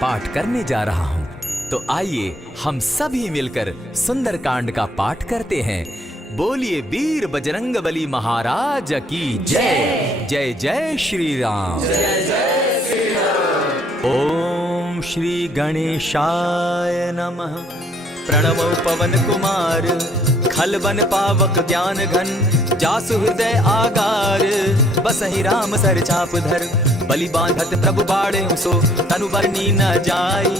पाठ करने जा रहा हूँ। तो आइए हम सभी मिलकर सुंदरकांड का पाठ करते हैं। बोलिए वीर बजरंगबली महाराज की जय। जय जय श्री राम। जय जय श्री राम। ओम श्री गणेशाय नमः। प्रणवो पवन कुमार, खलबन पावक ज्ञान घन, जासु हृदय आगार, बसहि राम सर चाप धर, बलि बांधत प्रभु बाड़े सो, तनु बरनी न जाई,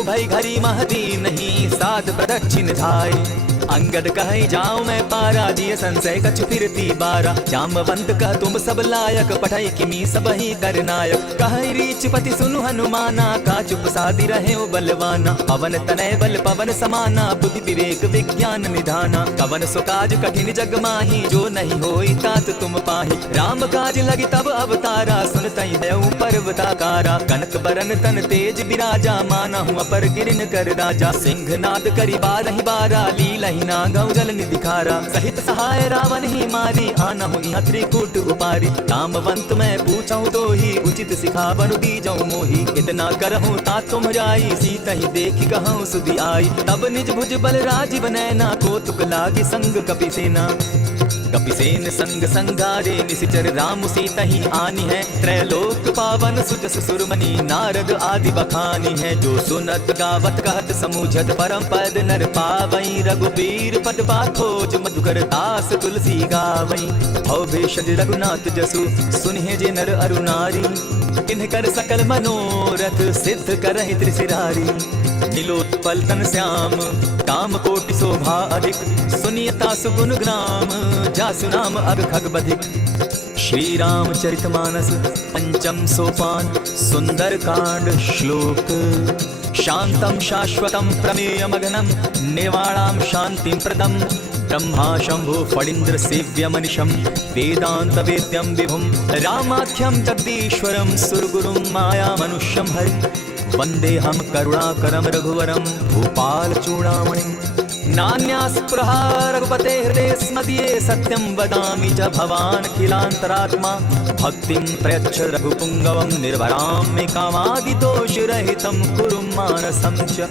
उभय घरी महदी नहीं, साध प्रदक्षिण धाई। अंगद कहे जाऊं मैं पारा, जिय संशय कछु फिरती बारा, जामवंत कह तुम सब लायक, पढ़ई किमी सब ही कर नायक। कहे रीच पति सुनु हनुमाना, का चुप सादी रहे ओ बलवाना, पवन तनय बल पवन समाना, बुद्धि विवेक विज्ञान निधाना। कवन सो काज कठिन जग माही, जो नहीं होई तात तुम पाही। राम काज लगी तब अवतारा, सुनतई देऊ पर्वताकारा। कनक बरन तन तेज विराजा, माना हूँ अपर गिरिन कर राजा। सिंहनाद करी बारहि बारा, लीलहि ना गौ जल निधिखारा। सहित सहाय रावण ही मारी, आना हूँ यहाँ त्रिकूट उपारी। कामवंत मैं पूछूं तो ही, उचित सिखावन दीजऊं मोही। इतना करहूँ ता तुम जाई, सीता ही देखी कहूँ सुधि आई। तब निज भुज बल राजीव नैना, कौतुक लागी संग कपिसेना। कपिसेन संग संगारे, निशिचर राम सीता ही आनी है। त्रैलोक पावन सुत सुरमणि, नारद आदि बखानी है। जो सुनत गावत कहत समूझत, परम पद नर पावई। रघुबीर पद खोज, मधुकर दास तुलसी गावई। भव भेषज रघुनाथ जसु, सुनिहे जे नर अरु नारी। किन्हकर सकल मनोरथ, सिद्ध करहि त्रिशिरारी। नीलोत्पल तन श्याम, काम कोटि शोभा अधिक। सुनियता सुगुण ग्राम, जासु नाम अग खग बधिक। श्री रामचरित मानस पंचम सोपान, सुंदर कांड श्लोक। शांतम शाश्वतम प्रमेयमगनम, निर्वाणाम शांतिं प्रदम। ब्रह्मा शंभु फणीन्द्र सेव्य मनिशम, वेदांत वेद्यम विभुम। रामाख्यम जगदीश्वरम, सुरगुरुम माया मनुष्यम हरि। वंदे हम करुणाकरम रघुवरम, भूपाल चूड़ामणिम। नान्यास्पृहा रघुपते हृदय स्मदीये, सत्यं वदामि च भवान् खिलान्तरात्मा। भक्तिं प्रयच्छ रघुपुङ्गवं, निर्भरां मे कामादिदोषरहितं, कुरु मानसं च।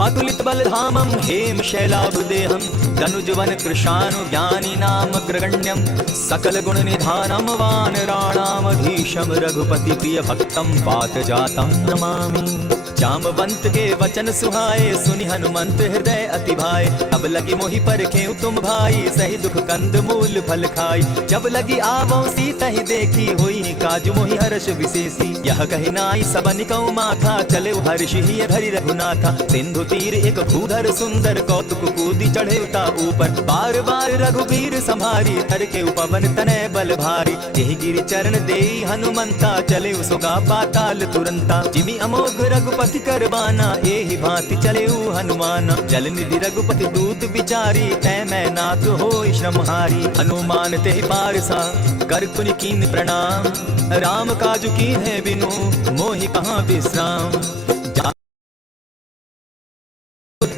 अतुलित बलधामं हेमशैलाभदेहं, तनुजवन कृशानु ज्ञानी नामग्रगण्यं। सकल गुण निधानं वानराणामधीशं, रघुपति प्रिय भक्तं पातजातं नमामि। जामवंत के वचन सुहाए, सुनि हनुमंत हृदय अति भाए। तब लगी मोहि परखें तुम भाई, सही दुख कंद मूल फल खाई। जब लगी आवो सीता ही देखी, होई काजु मोहि हर्ष विशेषी। यह कहि नाई सबन कौ माथा, चले हर्ष ही धरि रघुनाथा। सिंधु तीर एक भूधर सुंदर, कौतुक कूदी चढ़े ता ऊपर। बार बार रघुबीर संभारी, तर के उपवन तनय बल भारी। यही गिरि चरण देई हनुमंता, चले सुगा पाताल तुरंता। जिमि अमोघ रघुपति करबाना, एहि भांति चले हनुमाना। जल निधि रघुपति दूत बिचारी, तै मैं नाथ होई श्रमहारी। हनुमान तेहि पारसा, कर पुनि कीन प्रणाम। राम काजु कीन्हे बिनु, मोहि कहाँ विश्राम।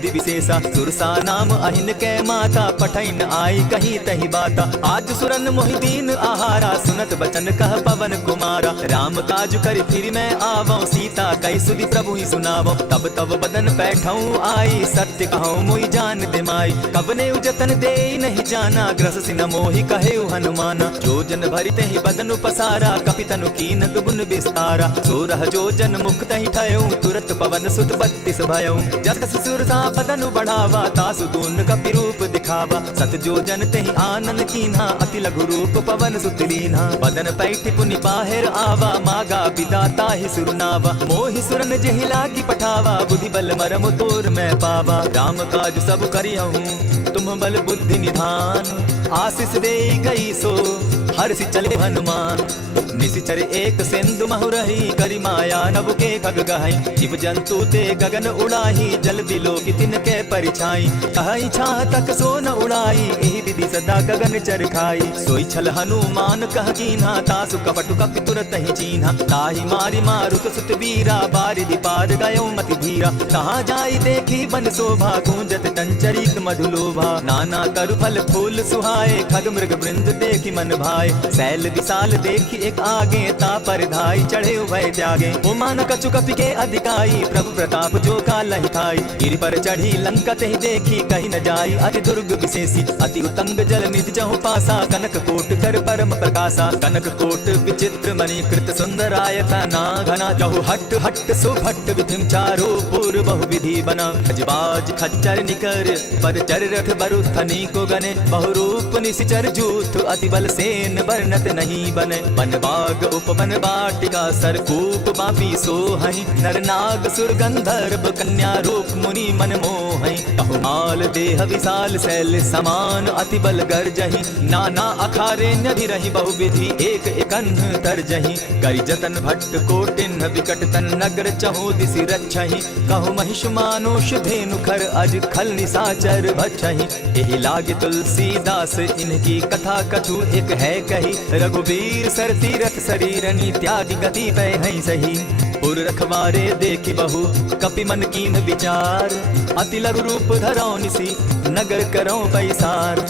विशेषा सुरसा नाम अहिन कै माता, पठैन आई कहीं तही बाता। आज सुरन मोहि दीन आहारा, सुनत बचन कह पवन कुमारा। राम काज कर फिर मैं आवऊं, सीता कई सुधि प्रभु ही सुनावो। तब तब बदन बैठऊं आई, सत्य कहूँ मोहि जान दे माई। कबने उजतन दे नहीं जाना, ग्रस सिन मोहि कहे हनुमाना। जो जन भरित ही बदन पसारा, कपितनु कीन दुगुन विस्तारा। सोरह जो जन मुक्त ही ठयऊं, तुरत पवन सुत 32 भयऊं। जस सुरसा बदनु बढ़ावा, तासु दून कपि रूप दिखावा। सत जो जन तेहि आनन कीन्हा, अति लघु रूप पवन सुत लीन्हा। बदन पैठि पुनि बाहिर आवा, मागा पिता ताहि सुरनावा। मोहि सुरन जेहि लागी पठावा, बुद्धि बल मरम तोर मैं पावा। राम काज सब करियहूँ, तुम बल बुद्धि निधान। आशीष दे गई सो, हर्षि चले हनुमान। निशिचर एक सिंधु महु रही, करि माया नभ के खग गहाई। जीव जंतु ते गगन उड़ाही, जल बिलो की तिनके परिछाई। कहि छाह तक सो न उड़ाई, एहि विधि सदा गगन चर खाई। सोई छल हनुमान कह कीन्हा, तासु कपटु कपि तुरत ही चीन्हा। ताहि मारि मारुत सुत वीरा, बारिधि पार गयो मति धीरा। हीरा। कहाँ जाई देखी बन शोभा, गूंजत टंचरीक मधुलोभा। नाना तरु फल फूल सुहाए, खग मृग वृंद देखी मन भाए। शैल विशाल देखी एक आगे, ता पर धाई चढ़े भय त्यागे। ओ मान कछु कपि के अधिकाई, प्रभु प्रताप जो कालहि खाई। गिरि पर चढ़ी लंका तेहि देखी, कहीं न जाई अति दुर्ग विशेषी। अति उतंग जल निधि जहु पासा, कनक कोट कर परम प्रकाशा। कनक कोट विचित्र मणि कृत सुंदरायतना घना। जहु हट हट सुभट विधिम चारो पूर्व बहु विधि बना। अजबाज खच्चर निकर पर चर रथ बरुथनी को गने। बहुरूप निशिचर जूथ अति बल सेन वर्णत नहीं बने। वन बाग उपवन बाटिका सरकूप बापी सोहई। नर नाग सुर गंधर्व कन्या रूप मुनि मन मोहई। बहुमाल देह विशाल शैल समान, अति बल गर्जहि। नाना अखारे नभिरहि बहुविधि, एक एकन्ह तरजहि। करि जतन भट्ट कोटिन्ह विकट तन नगर चहु दिसि रक्षहि। कहु महिष मानुष धेनु खर अज खल निशाचर भक्षहि। एहि लागे तुलसीदास इनकी कथा कछु एक है कही। रघुबीर सर तीरथ शरीरनि त्यागी गति पै हई सही। पुर रखवारे देखी बहु कपि मन कीन विचार। अति लघु रूप धरौ निसी नगर करौ पैसार।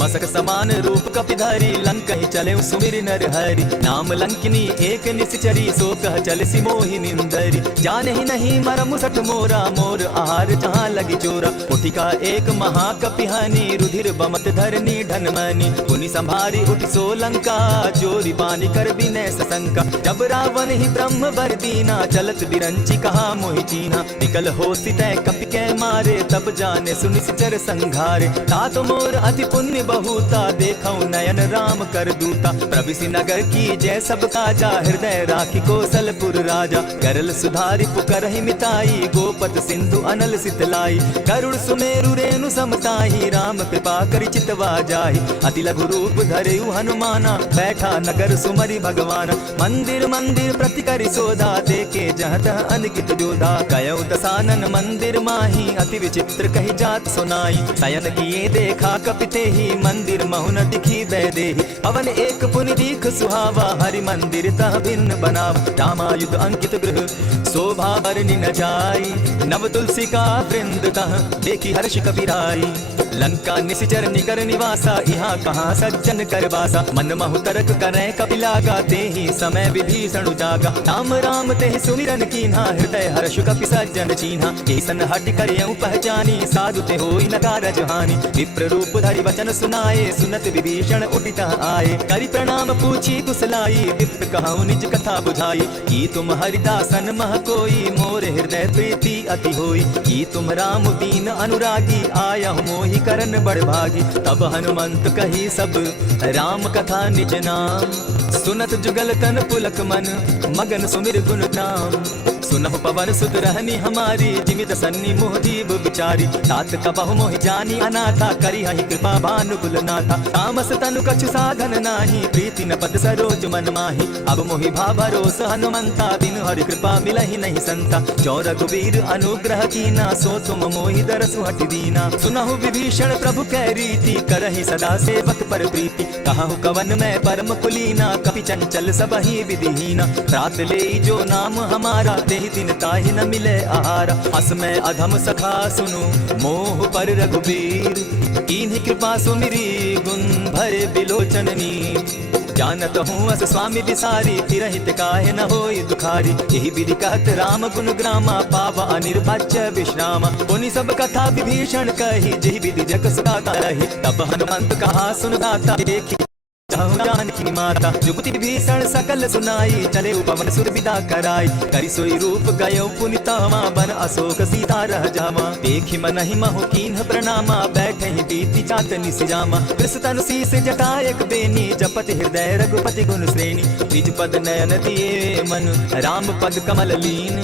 मसक समान रूप कपिधारी लंक ही चले सुमिर नर हरि। नाम लंकिनी एक निश्चरी, सो कह चल सी मोहि निंदरी। जाने ही नहीं मरम सठ मोरा, मोर आहार जहाँ लगी चोरा। उठिका एक महाकपिहानी, रुधिर बमत धरनी ढनमनी। पुनि संभारी उठ सो लंका, जोरी पानी कर बिने सशंका। जब रावण ही ब्रह्म बर दीना, चलत बिरंची कहा मोहि चीना। निकल हो सितै कपि के मारे, तब जाने सुनिश्चर संघारे। तात मोर अति पुण्य बहुता, देखौ नयन राम कर दूता। प्रविशि नगर की जय सब काजा, हृदय राखी कौशलपुर राजा। करल सुधारि पुकरहि मिताई, गोपत सिंधु अनल सितलाई। गरुड़ सुमेरु रेणु समताही, राम कृपा करि चितवा जाहि। अति लघु रूप धरेउ हनुमाना, बैठा नगर सुमरि भगवान। मंदिर मंदिर प्रति करि सोधा, देखे जहाँ तह अनगित जोधा। कयौ दसानन मंदिर माही, अति विचित्र कहि जात सुनाई। शयन किए देखा कपिते ही, मंदिर महुन दिखी बैदेही। पवन एक पुनि दीख सुहावा, हरि मंदिर तह भिन्न बनाव। रामायुध अंकित गृह शोभा बरनि न जाई। नव तुलसी का वृंद तह देखी हर्ष कपिराई। लंका निशिचर निकर निवासा, यहाँ कहाँ सज्जन कर बासा। मन महु तरक करै कपि लागा, तेहि समय विभीषण जागा। राम राम तेहि सुमिरन कीन्हा, हृदय हर्ष कपि सज्जन चीन्हा। ऐसन हट करियौ पहचानी, साधु ते होई न कारज हानि। विप्र रूप धरि वचन सुनाए, सुनत विभीषण उठित आए। करि प्रणाम पूछी कुशलाई, विप्र कहौ निज कथा बुझाई। की तुम हरिदासन मह कोई, मोर हृदय प्रीति अति होई। की तुम राम दीन अनुरागी, आयहु मोहि करन बड़ भागी। तब हनुमंत कही सब राम कथा निज नाम। सुनत जुगल तन पुलक मन, मगन सुमिर गुण नाम। सुनहु पवन सुत रहनी हमारी, जिमित सन्नी मोह जीव विचारी। तात कबहु मोहि जानी अनाथा, करी हहि कृपा भानुकुल नाथा। तामस तनु कछु साधन नाही, प्रीति न पद सरोज मन माही। अब मोहि भा भरोस हनुमंता, बिनु हरि कृपा मिलहि नहीं संता। जो रघुवीर अनुग्रह कीना, सो तुम मोहि दरसु हटि दीना। सुनहु विभीषण प्रभु कै रीति, करहि सदा सेवक पर प्रीति। कहु कवन मैं परम कुलीना, कपि चंचल सबहि विधिहीना। रात ले जो नाम हमारा, तेहि दिन ताहि न मिले आहारा। हस मैं अधम सखा सुनु, मोह पर रघुबीर। कीन्हि कृपा सुमिरी, गुण भरे बिलोचन नीर। जानत हूँ अस स्वामी विसारी, फिरहित काहे न होई दुखारी। यही विधि कहत राम गुण ग्रामा, पावा अनिर्वाच्य विश्रामा। पुनि सब कथा विभीषण कही, जेहि विधि जग सुता करहि। तब हनुमंत कहा सुन दाता, देखि जानकी माता। जुगति विभीषण सकल सुनाई, चले पवन सुर विदा कराई। करि सोई रूप गयो पुनितामा, बन अशोक सीता रह जामा। देखि मनहि महु कीन्ह प्रणामा, बैठे ही बीती जात निसिजामा। कृष्ण शीस जटा एक बेनी, जपति हृदय रघुपति गुण श्रेणी। निज पद नयन दिए मन, राम पद कमल लीन।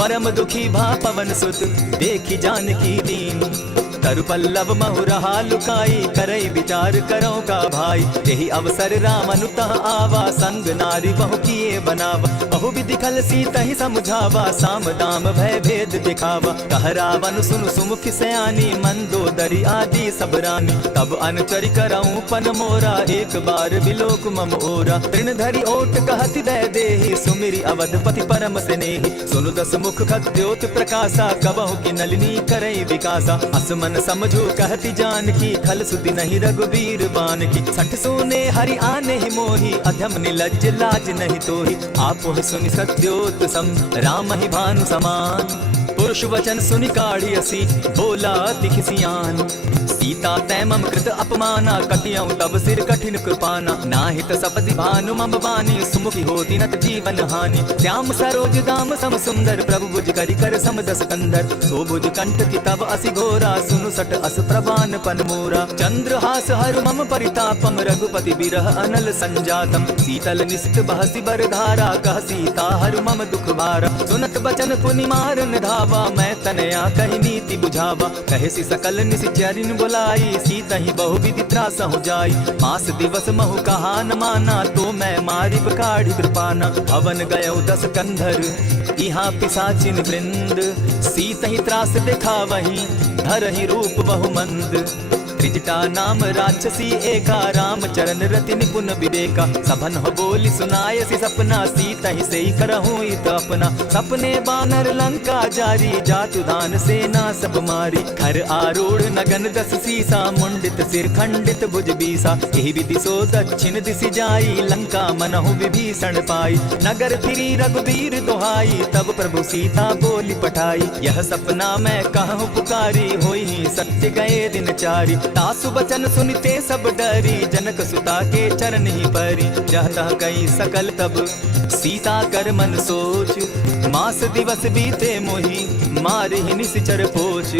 परम दुखी भा पवन सुत, देखि जानकी दीन। तरु पल्लव महु रहा लुकाई, करई विचार करो का भाई। यही अवसर राम अनुप तह आवा, संग नारी बहु किए बनावा। बहु विधि खल सीता ही समझावा, साम दाम भय भेद दिखावा। कह रावण सुन सुमुख सयानी, मंदोदरी आदि सब रानी। तब अनुचरि करऊं पन मोरा, एक बार बिलोक मम ओरा। तृण धरि ओट कहति दय देहि, सुमिरि अवधपति परम स्नेहि। सुनु दस मुख खद्योत प्रकाशा, कबहु की नलिनी करई विकासा। असमन समझो कहति जानकी, खल सुधि नहीं रघुबीर बान की। सठ सोने हरि आने ही मोही, अधम निलज्ज लाज नहीं तोही। आपो ही सुनि सत्योत सम, राम ही भानु समान। पुरुष वचन सुनि काढ़ी असी, बोला अति खिसियान। सीता तै मम कृत अपमाना, कटियऊं तब सिर कठिन कृपाना। नाहित सपति भानु मम बानी, सुमुखी होती नत जीवन हानि। श्याम सरोज दाम सम सुंदर, प्रभु भुज करि कर सम दस कंधर। सो भुज कंठ की तब असि घोरा, सुनु सट अस प्रभान पन मोरा। चंद्रहास हरु मम परितापम, रघुपति बिरह अनल संजातम। शीतल निसित बहसि बर धारा, कह सीता हरु मम दुख भारा। सुनत बचन पुनि मारन धावा, मैं तनया कहि नीति बुझावा। कहे सि सकल निसिचरिन बुलाई, सीता ही बहु विधि त्रास हो जाई। मास दिवस महु कहा न माना, तो मैं मारी काढ़ी कृपाना। भवन गयो दस कंधर, यहाँ पिशाचिन वृंद। सीता ही त्रास देखा वही, धरहि रूप बहु मंद। त्रिजटा नाम राक्षसी एका, राम चरण रति निपुण विवेका। सभन हो बोली सुनायसी सपना, सीता ही से करहूं इत अपना। सपने बानर लंका जारी, जातु दान सेना सब मारी। खर आरूढ़ नगन दस सीसा, मुंडित सिर खंडित भुज बीसा। एहि विधि सो दक्षिण दिशि जाई, लंका मनहु विभीषण पाई। नगर फिरी रघुबीर दोहाई, तब प्रभु सीता बोली पठाई। यह सपना मैं कहूँ पुकारी, होई सत्य गए दिन चारी। तासु बचन सुनते सब डरी, जनक सुता के चरण ही परी। जहता कई सकल तब सीता कर मन सोच, मास दिवस बीते मोही, मारे ही निसिचर पोच।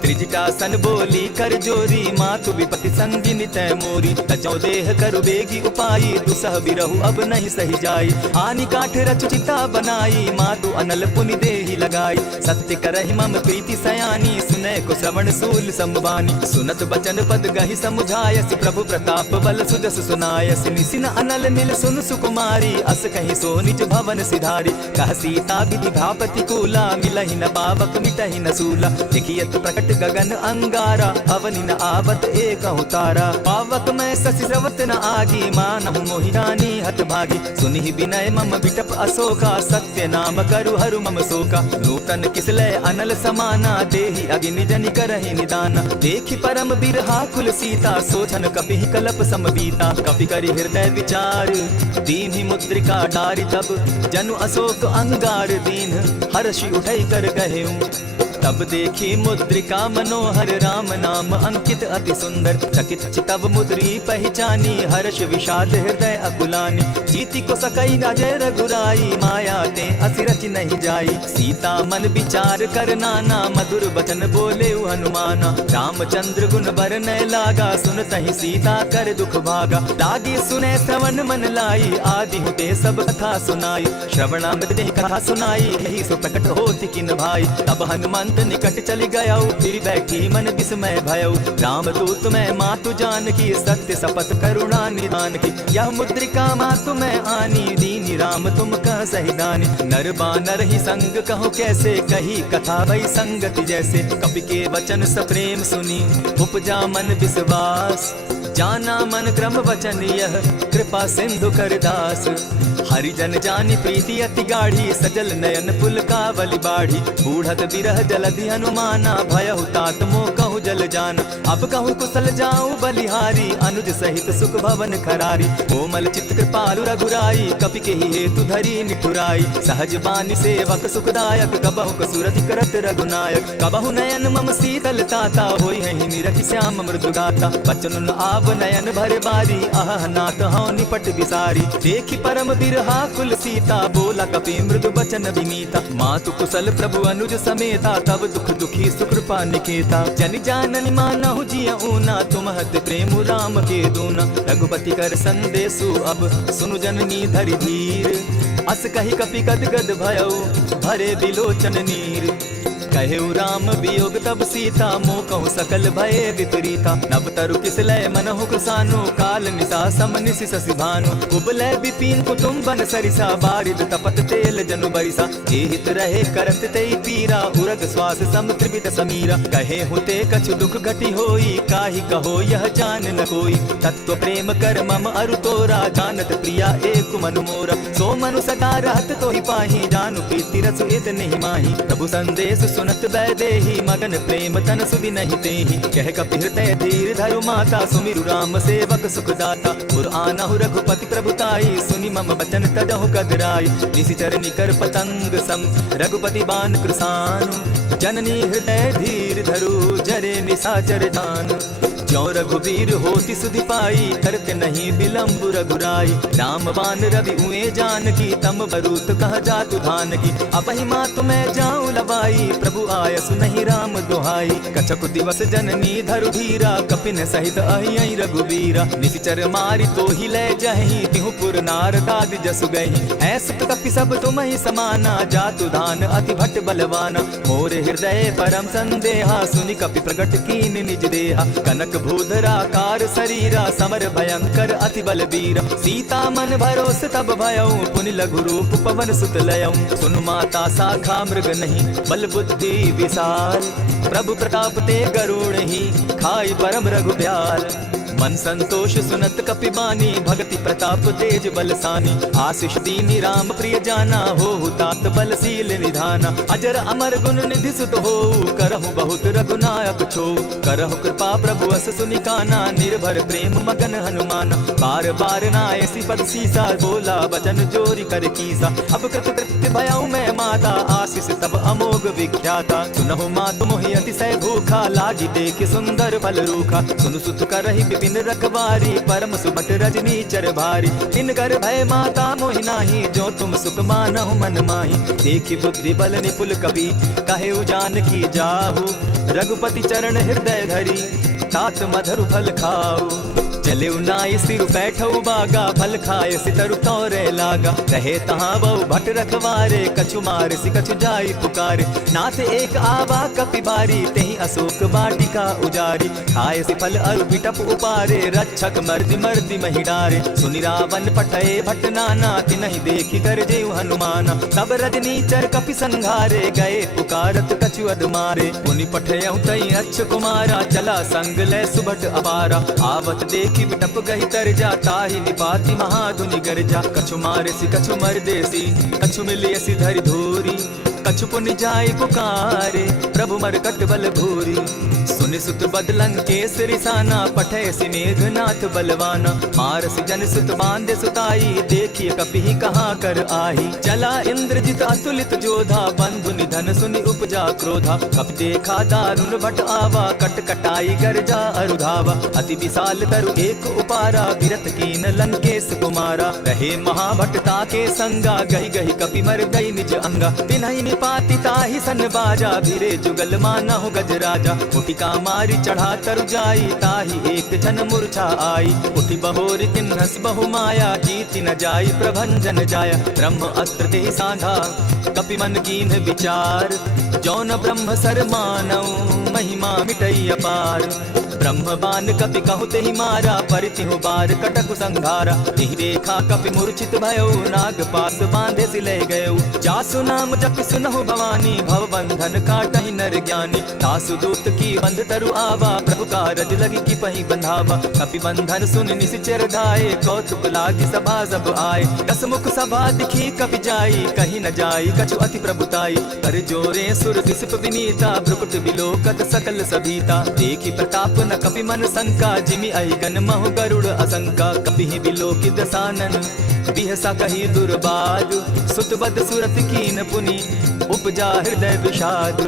त्रिजटा सन बोली कर जोरी, मातु विपति संगिनी तय मोरी। तजौ देह करु बेगी उपाई, दुसह बिरहु अब नहीं सही जाई। आनि काठ रचु चिता बनाई, मातु अनल पुनि देहि लगाई। सत्य करहि मम प्रीति सयानी, सुनय को श्रवण सूल संबानी। सुनत बचन पद गहि समुझायसि, प्रभु प्रताप बल सुजस सुनायसि। निसिन अनल मिल सुन सुकुमारी, अस कहि सो निज भवन सिधारी। कह सीता विधि भापति कूला, मिलहि न पावक मिटहि न सूला। देखियत प्रकट गगन अंगारा, अवनि न आवत एकहु तारा। पावक मैं शशि स्रवत न आगी, मानहु मोहि रानी हत भागी। सुनि विनय मम विटप अशोका, सत्य नाम करु हरु मम शोका। नूतन किसलय अनल समाना, देहि अग्नि जनि करहि निदाना। देखि परम बिरहा कुल सीता, सोचन कपि कलप समबीता। कपि करि हृदय विचार, दीन्हि मुद्रिका डारि। तब जनु अशोक अंगार दीन, हर्षि उठै कर कहेऊं। तब देखी मुद्रिका मनोहर, राम नाम अंकित अति सुंदर। चकित चितव मुद्री पहचानी, हर्ष विषाद हृदय अकुलानी। जीति को सकई राजय रघुराई, माया ते असिरच नहीं जाई। सीता मन विचार कर नाना, मधुर बचन बोले हनुमाना। रामचंद्र गुण बरनय लागा, सुनतहि सीता कर दुख भागा। लागी सुने श्रवण मन लाई, आदि होते सब कथा सुनाई। श्रवणामृत कथा सुनाई, यही सो प्रकट होति किन भाई। तब हनुमान निकट चली गया, फिर बैठी मन विस्मय भयऊ। राम दूत मैं मातु जान की, सत्य शपथ करुणा निदान की। यह मुद्रिका मातु मैं आनी, दीनी राम तुम कह सही दानी। नर बानर ही संग कहो कैसे, कही कथा भई संगति जैसे। कपि के वचन सप्रेम सुनी, उपजा मन विश्वास। जाना मन क्रम वचन यह, कृपा सिंधु कर दास। हरिजन जानी प्रीति अति गाढ़ी, सजल नयन पुल कावली बाढ़ी। बूढ़त बिरह जलधि हनुमाना, भयहु तात मोह कहु जल जान। अब कहु कुशल जाऊं बलिहारी, अनुज सहित सुख भवन खरारी। कोमल चित कृपालु रघुराई, कपि के ही हेतु धरी निठुराई। सहज बानी सेवक सुखदायक, कबहु कसुरति करत रघुनायक। कबहु नयन मम शीतल ताता, होई है निरखि श्याम मृदु गाता। बचन आव नयन भर बारी, आह नाथ हौ निपट बिसारी। देखि परम बिरहा कुल सीता, बोला कपि मृदु बचन विनीता। मातु कुशल प्रभु अनुज समेता, तब दुख दुखी सुकृपा निकेता। जन जाननि मानहु जिय ऊना, तुम हत प्रेम राम के दूना। रघुपति कर संदेशु अब, सुनु जननी धरि धीर। अस कहि कपि गद गद भयऊ, भरे बिलोचन नीर। कहे राम वियोग तब सीता मोह कहूँ सकल भय विपरीता। नव तरु किस लय मनहु कृसानु काल निसा सम निसि शशि भानु। कुबलय विपिन कुटुम्बन सरिसा बारिद तपत तेल जनु बरिसा। हित रहे करत तेई पीरा उरग श्वास सम त्रिविध समीरा। कहे हुते कछु दुख घटी होई काहि कहो यह जान न कोई। तत्व प्रेम कर मम अरु तोरा जानत प्रिया एक मनु मोरा। सो मनु सदा रहत तो ही पाही जानु प्रीति रसु इत नहीं माही। प्रभु संदेश सुनत बैदेही मगन प्रेम तन सुधि नहीं तेहि। कह कपि हृदय धीर धरु माता सुमिरु राम सेवक सुख दाता। पुर आनहु रघुपति प्रभुताई सुनि मम बचन तजहु कदराई। निशिचर निकर पतंग सम रघुपति बान कृसानु। जननी हृदय धीर धरु जरे निशाचर जानु। ज्यों रघुबीर होति सुधि पाई करते नहीं विलम्ब रघुराई। राम बान रवि उए जानकी तम बरूत कह जातु धान की। अपहि मातु मैं जाऊं लबाई प्रभु आयसु नहीं राम दुहाई। कछक दिवस जननी धरु धीरा कपिन सहित अहियहि रघुबीरा। निशिचर मारि तो ही लय जहि तिहु पुर नारदाद जसु गहि। ऐसु कपि सब तुम ही समाना जातु धान अति भट बलवाना। मोर हृदय परम संदेहा सुनि कपि प्रगट कीन निज देहा। कनक भूधराकार शरीरा समर भयंकर अति बलबीरा। सीता मन भरोस तब भयऊ पुनि लघु रूप पवन सुत लयऊ। सुनु माता शाखा मृग नहीं बल बुद्धि विशाल। प्रभु प्रताप ते गरुड़ ही खाई परम रघुब्याल। मन संतोष सुनत कपि बानी भगति प्रताप तेज बलसानी। आशीष दीनी राम प्रिय जाना हो तात बलशील निधाना। अजर अमर गुण निधि सुत हो करहु बहुत रघुनायक छो। करहु कृपा प्रभु अस सुनि काना निर्भर प्रेम मगन हनुमाना। बार बार नायसी पद सीसा बोला वचन जोरी कर कीसा। अब कृत कृत्य भयऊ मैं माता आशीष तब अमोघ विख्याता। सुनहु मातु मोहि अतिशय भूखा लागी देख सुंदर फल रूखा। सुनु सुत करहि विपिन रखवारी परम सुबट रजनी चर भारी। इन कर भय माता मोहि नाही जो तुम सुख मानहु मन माही। देखी बुद्धि बल निपुल कवि कहे जानकी जाहु। रघुपति चरण हृदय धरी तात मधुर फल खाऊ। चले नाय सिर बैठऊ बागा फल खाए सितरु तौरे लागा। रहे तहाँ बहु भट रखवारे कछु मार सि कछु जाई पुकारे। नाथ एक आवा कपि बारी तेहि अशोक वाटिका उजारी। खाए सि फल अरु बिटप उपारे रक्षक मर्दि मर्दि महि डारे। सुनि रावण पठये भट नाना तिनहि देखि कर जेउ हनुमाना। सब रजनीचर कपि संघारे गए पुकारत कछु अधमारे। पुनि पठयउ तई अच्छ कुमारा चला संग लय सुभट अपारा। आवत देख बिटप गहि तर जाता ही निपाति महाधुनि गर्जा। कछु मारेसी कछु मरदेसी कछु मिलियसी धरि धूरी। कछु पुनि जाई पुकारे प्रभु मरकट बल भूरी। सुनि सुत बदलंग केसरी साना पठयसि मेघनाथ बलवाना। मारसि जन सुत बांधे सुताई देखिए कपि कहाँ कर आही। चला इंद्रजित अतुलित जोधा बंधु निधन सुनि उपजा क्रोधा। कपि देखा दारुण भट आवा कट कटाई गर्जा अरुधावा। अति विशाल तरु एक उपारा विरत कीन लंकेश कुमारा। रहे महाभट ताके संगा गहि गहि कपि मर गई निज अंगा। तिन्हि निपाति ताहि सन बाजा भिरे जुगल मानहु गजराजा। उटिका मारी चढ़ा तरु जाई ताहि एक जन मूर्छा आई। उठि बहोरि किन्नस बहु माया जीति न जाई प्रभंजन जाया। ब्रह्म अस्त्र देहि साधा कपि मन कीन विचार। जौन ब्रह्म सर मानऊ महिमा मिटई अपार। ब्रह्म बान कपि कहु तेहि मारा परितिहु बार कटकु संघारा। तेहि देखा कपि मूर्छित भयउ नाग पास बांधे सि लय गयउ। जासु नाम जपि सुनहु भवानी भव बंधन काटहि नर ज्ञानी। तासु दूत की बंध तरु आवा प्रभु कारज लगी की पहि बंधावा। कपि बंधन सुन निशिचर धाये कौतुक लागी सभा सब आए। दस मुख सभा दिखी कपि जाई कहीं न जाई कछु अति प्रभुताई। कर जोरे सुर दिसप विनीता भ्रुकुट बिलोकत सकल सभीता। देखी प्रताप न कपि मन शंका जिमि अहिगन महु गरुड़ असंका। कपि बिलोकी दसानन बिहसा कही दुर्बाद। सुत बद सुरत कीन पुनि उपजा हृदय विषाद।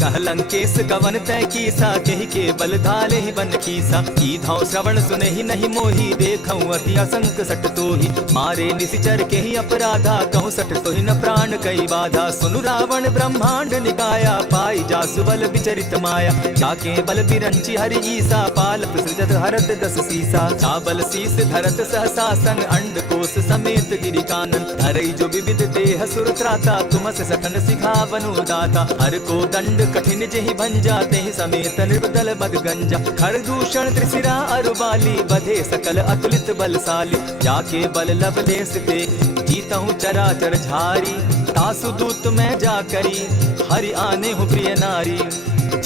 कह लंकेश कवन तय कीसा केहि के बल धाले ही बन कीसा। की धाव श्रवण सुने ही नहीं मोही देखऊं अति असंक सट तोही। मारे निशिचर के ही अपराधा कहूँ सट तोहि न प्राण कई बाधा। सुनु रावण ब्रह्मांड निकाया पाई जासु बल विचरित माया। जाके बल बिरंची हरि ईसा पालत सृजत हरत दस सीसा। चाबल शीस धरत सहसासन अंड कोश समेत गिरि कानन। धरई जो विविध देह सुर त्राता तुमस सठन सिखावनु दाता। हर को दंड कठिन जेहि भंजा तेहि समेत निर्बदल बद गंजा खरदूषण त्रिशिरा अरुबाली बधे सकल अतुलित बलशाली जाके बल लवलेस ते जीतहूँ चराचर झारी तासु दूत मैं जा करी हरि आने हूँ प्रिय नारी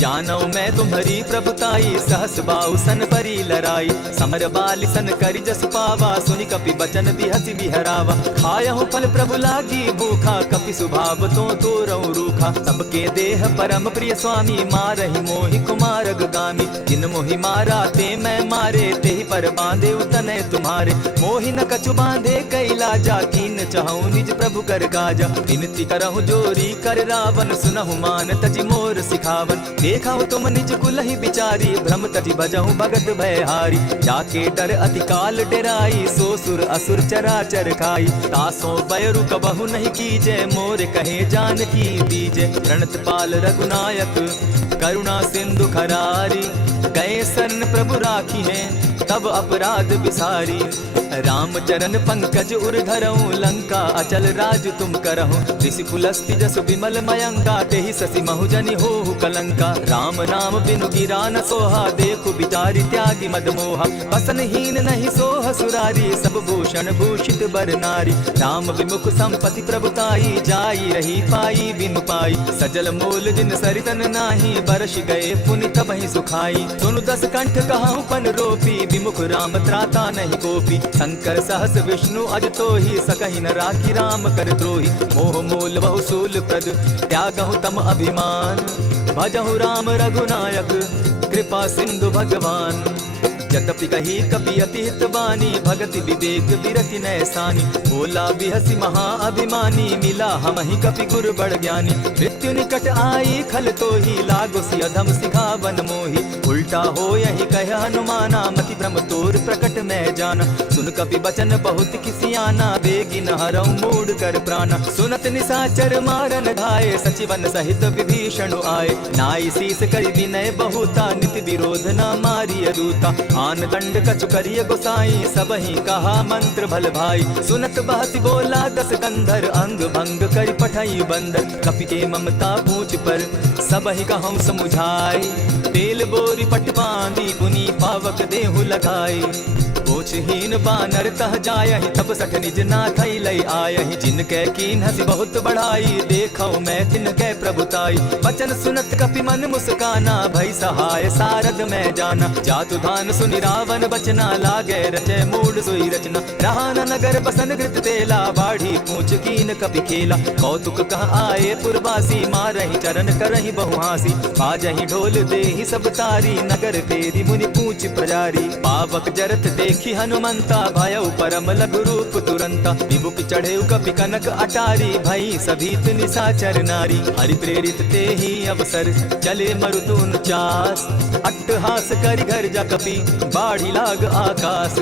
जानौ मैं तुम्हारी प्रभुताई सहस बाऊ सन परी लराई समर बाल सन करी जस पावा सुनि कपि बचन बिहसी बिहरावा खायहु फल प्रभु लागी भूखा कपि सुभाव तो तोरऊ रूखा सबके देह परम प्रिय स्वामी मारहि मोहि कुमार गामी जिन मोहि मारा ते मैं मारे तेहि पर बांधे उतने तुम्हारे मोहि न कछु बांधे कैला जा कीन चाहूं निज प्रभु कर गाजा विनती करहु जोरी कर रावण सुनहु मान तजि मोर सिखावन देखाओ तुम निज कुलहि बिचारी भ्रम तजि भजहु भगत भयहारी जाके डर अति काल डेराई सो सुर असुर चराचर खाई तासो बयरु कबहु नहीं कीजे मोर कहे जानकी दीजे प्रणत पाल रघुनायक करुणा सिंधु खरारी गए शरण प्रभु राखी है तब अपराध बिसारी राम चरण पंकज उर धरऊं लंका अचल राज तुम करहु ऋषि पुलस्ति जस विमल मयंका तेहि ससी महुजनि होहु कलंका राम नाम बिनु गिरा न सोहा देखु बिचारी त्यागी मद मोहा बसनहीन नहीं सोह सुरारी सब भूषण भूषित बर नारी राम विमुख संपति प्रभुताई जाई रही पाई बिनु पाई सजल मोल जिन सरितन नाही बरस गए पुनि तबहि सुखाई सुनु दस कंठ कहाऊं पन रोपी विमुख राम त्राता नहीं कोपी शंकर सहस विष्णु अज तो ही सकहि न राखी राम कर द्रोही मोह मूल बहु सूल प्रद त्यागहु तम अभिमान भजहु राम रघुनायक कृपा सिंधु भगवान यद्यपि कही कपि अति हित बानी भगति विवेक विरति नैसानी बोला बिहसी महा अभिमानी मिला हमहि कपि गुर बड़ ज्ञानी मृत्यु निकट आई खल तो ही लागो सि अधम सिखावन मोही उल्टा हो यही कह हनुमाना मति भ्रम तोर प्रकट मैं जाना सुन कपि बचन बहुत किसियाना बेगी न हरऊ मूड कर प्राणा सुनत निसाचर मारन धाये सचिवन सहित विभीषण आए नाई शीस करि विनय बहुता नित विरोध न मारिय दूता आन दंड कछु करिय गोसाई सबहि कहा मंत्र भल भाई सुनत बहसी बोला दस कंधर अंग भंग कर पठई बंदर कपि के ममता पूछ पर सबहि कहूँ समुझाई तेल बोरी पट बांधी पुनी पावक देहु लगाई पोछहीन बानर तह जायहि तब सठ निज नाथई लई आयहि जिनके कीन हसी बहुत बढ़ाई देखौ मैं तिनके प्रभुताई वचन सुनत कपि मन मुस्काना भई सहाय सारद मैं जाना जातु धान सुनि रावण बचना लागे रचे मूड सोई रचना रहा न नगर बसन घृत तेला बाढ़ी पूछ कीन कपि खेला कौतुक कह आए पुरवासी मारहि चरण करहि बहुहासी बाजहि ढोल देहि सब तारी नगर फेरी मुनि पूछ प्रजारी पावक जरत देखि हनुमंता भयउ परम लघु रूप तुरंता विमुख चढ़े कपि कनक अटारी भई सभीत निशाचर नारी हरि प्रेरित ते ही अवसर चले मरुत 49 अट्टहास करि घर जा कपि बाढ़ी लाग आकाश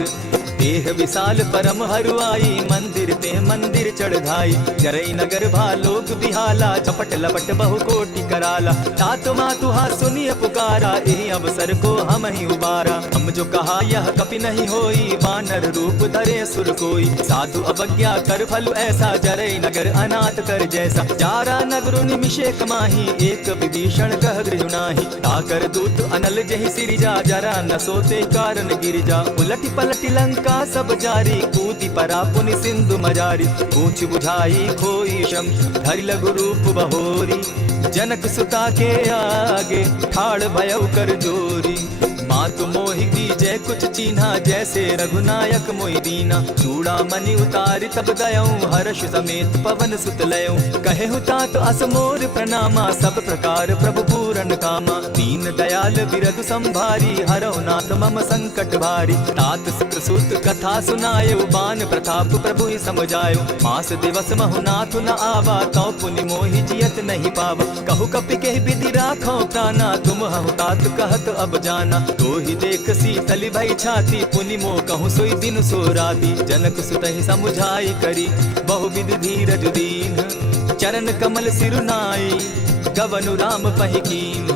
देह विशाल परम हरुआई मंदिर ते मंदिर चढ़ाई जरई नगर भालोक बिहाला चपट लपट बहु कोटि कराला तात मातु हा सुनिय पुकारा एहि अवसर को हम ही उबारा हम जो कहा यह कपि नहीं होई वानर रूप धरे सुर कोई साधु अवज्ञा कर फल ऐसा जरई नगर अनाथ कर जैसा जारा नगरु निमिषे कमाही एक विभीषण कह गृह नाही ताकर दूत अनल जहि सिरिजा जरा न सोते कारण गिरिजा उलटि पलटि लंका सब जारी कूति परा पुनि सिंधु मजारी पूछ बुझाई खोई शम धरि लघु रूप बहोरी जनक सुता के आगे ठाड़ भयउ कर जोरी मातु मोहि दीजै कुछ चीन्हा जैसे रघुनायक मोहि दीना चूड़ामणि उतारि तब गयऊं हर्ष समेत पवन सुत लयऊं कहेहु तात असमोर प्रणामा सब प्रकार प्रभु पूरन कामा दीन दयाल बिरधु संभारी हरहु नाथ मम संकट भारी तात सुत सुत कथा सुनायो बान प्रताप प्रभु समझायो मास दिवस महु नाथ न आवा तौ पुनि मोहि जियत नहीं पावा कहु कपि कहि विधि राखो प्राणा तुम हहु तात कहत अब जाना तो ही देख सीतली भई छाती पुनि मो कहूँ सोई दिन सो राती जनक सुतहि समुझाई करी बहुविध धीरज दीन चरण कमल सिरुनाई गवनु राम पहि कीन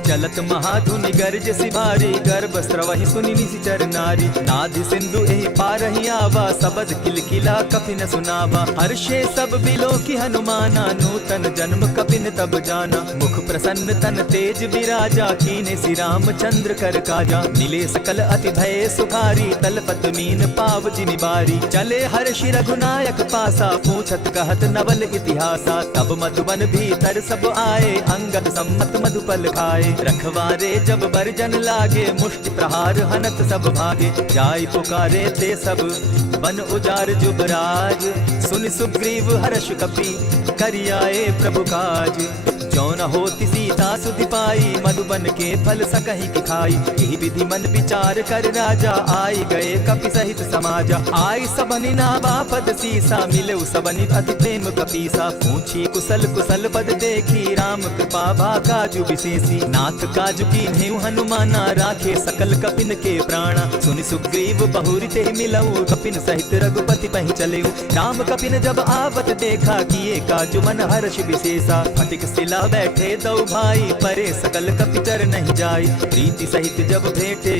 चलत महाधुनि गर्ज सिभारी, गर्भ स्रवहि सुनि निशिचर नारी। नादि सिंधु एहि पारहि आवा, सबद किलकिला कपिन सुनावा। हर्षे सब बिलो की हनुमाना, नूतन जन्म कपिन तब जाना। मुख प्रसन्न तन तेज विराजा, कीने श्री रामचंद्र कर काजा। मिले सकल अति भय सुखारी, तलपत मीन पाव जिनि बारी। चले हर्षि रघुनायक पासा, पूछत कहत नवल इतिहासा। तब मधुबन भीतर सब आए, अंगद सम्मत मधुपल खाए। रखवारे जब बरजन लागे, मुष्टि प्रहार हनत सब भागे। जाय पुकारे ते सब वन उजार जुबराज, सुन सुग्रीव हर्ष कपि करियाए प्रभु काज। जो न होती सीता सुधि पाई, मधुबन के फल सकहि की खाई। यही विधि मन विचार कर राजा, आई गए कपि सहित समाजा। आई सबनि नावा पद सीसा, मिले सबनि अति प्रेम कपीसा। पूछी कुशल कुशल पद देखी, राम कृपा भा काजु विशेषी। नाथ काजु कीन्हेउ हनुमाना, राखे सकल कपिन के प्राणा। सुनि सुग्रीव बहुरी ते मिलऊ, कपिन सहित रघुपति पहि चलेऊ। राम कपिन जब आवत देखा, किए काजु मन हर्ष विशेषा। फटिक सिला बैठे दो भाई, परे सकल कपिचर नहीं जाई। प्रीति सहित जब भेटे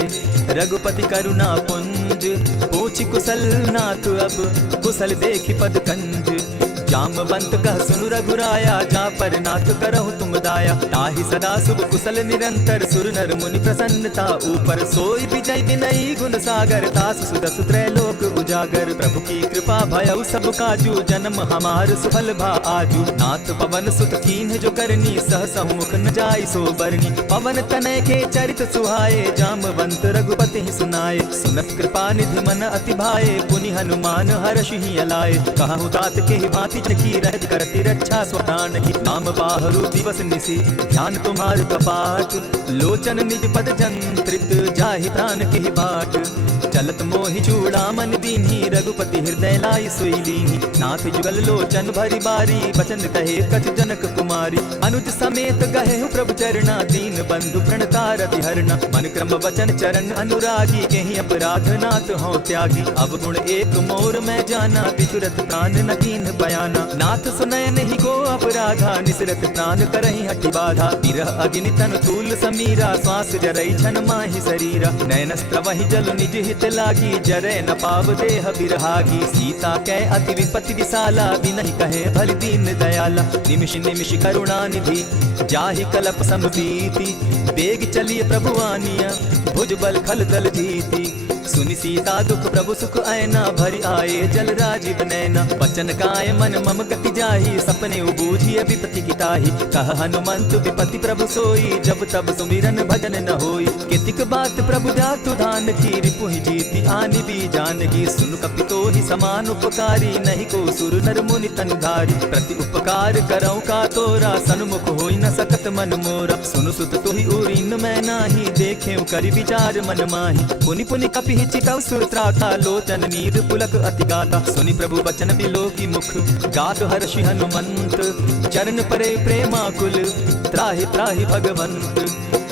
रघुपति करुणा पुंज, पूछि कुशल नाथ अब कुशल देखि पद कंज। जामवंत कह सुनु रघुराया, जा पर नाथ करहु तुम दाया। ताहि सदा शुभ कुशल निरंतर, सुर नर मुनि प्रसन्नता ऊपर। सोई विजय विनयी गुण सागर, तास सुदस त्रैलोक उजागर। प्रभु की कृपा भयउ सब काजू, जन्म हमार सुफल भा आजू। नाथ पवन सुत कीन्ह जो करनी, सहसहु मुख न जाय सो बरनी। पवन तनय के चरित सुहाए, जामवंत रघुपति ही सुनाए। सुनत कृपा निधि मन अति भाए, पुनि हनुमान हर्ष ही अलाए। कहु तात के भांति की रहत करती रक्षा स्वदान की। नाम बाहरु दिवस निसी, ध्यान तुम्हार कपाट। लोचन निज पद जंत्रित, जाहि प्राण के बाट। चलत मोहि चूड़ामन दीन्ही, रघुपति हृदय लाई सोई लीन्ही। नाथ जुगल लोचन भरी बारी, बचन कहे कछ जनक कुमारी। अनुज समेत गहे प्रभु चरणा, दीन बंधु प्रणतारति हरना। मन क्रम वचन चरण अनुरागी, केहि अपराध नाथ हो त्यागी। अब गुण एक मोर मैं जाना, बिचुरत प्राण न कीन्ह बयाना। नाथ सुनय नहीं को अपराधा, निसरत प्राण करहि हठि बाधा। विरह अग्नि तन तूल समीरा, श्वास जरई छन माहि शरीरा। नयन स्त्रवहि जल निज हित लागी, जरै न पाव देह बिरहागी। सीता कै अति विपत्ति विशाला, बिनहि कहे भल दीन दयाला। निमिष निमिष करुणा निधि, जाहि कलप समबीति। बेग चलिए प्रभु आनिया, भुज बल खल दल जीती। सुनि सीता दुख प्रभु सुख ऐना, भरि आए जल राजीव नैना। बचन काय मन मम गति जाहि, सपने बूझिए विपत्ति की ताहि। कह हनुमंत विपत्ति प्रभु सोई, जब तब सुमिरन भजन न होई। कितिक बात प्रभु जातु धान की, रिपुहि जीति आनि भी जानकी। सुन कपितो ही समान उपकारी, नहीं को सुर नर मुनि तन धारी। प्रति उपकार करौ का तोरा, सन्मुख होई न सकत मन मोरा। सुनु सुत तुहि उरीन मैं नाही, देखेउ करि विचार मन माही। पुनि पुनि कपि चितौ सुर त्राता, लोचन नीर पुलक अति गाता। सुनि प्रभु वचन बिलो की मुख, गात हर्षि हनुमंत। चरण परे प्रेमाकुल, त्राहि त्राहि भगवंत।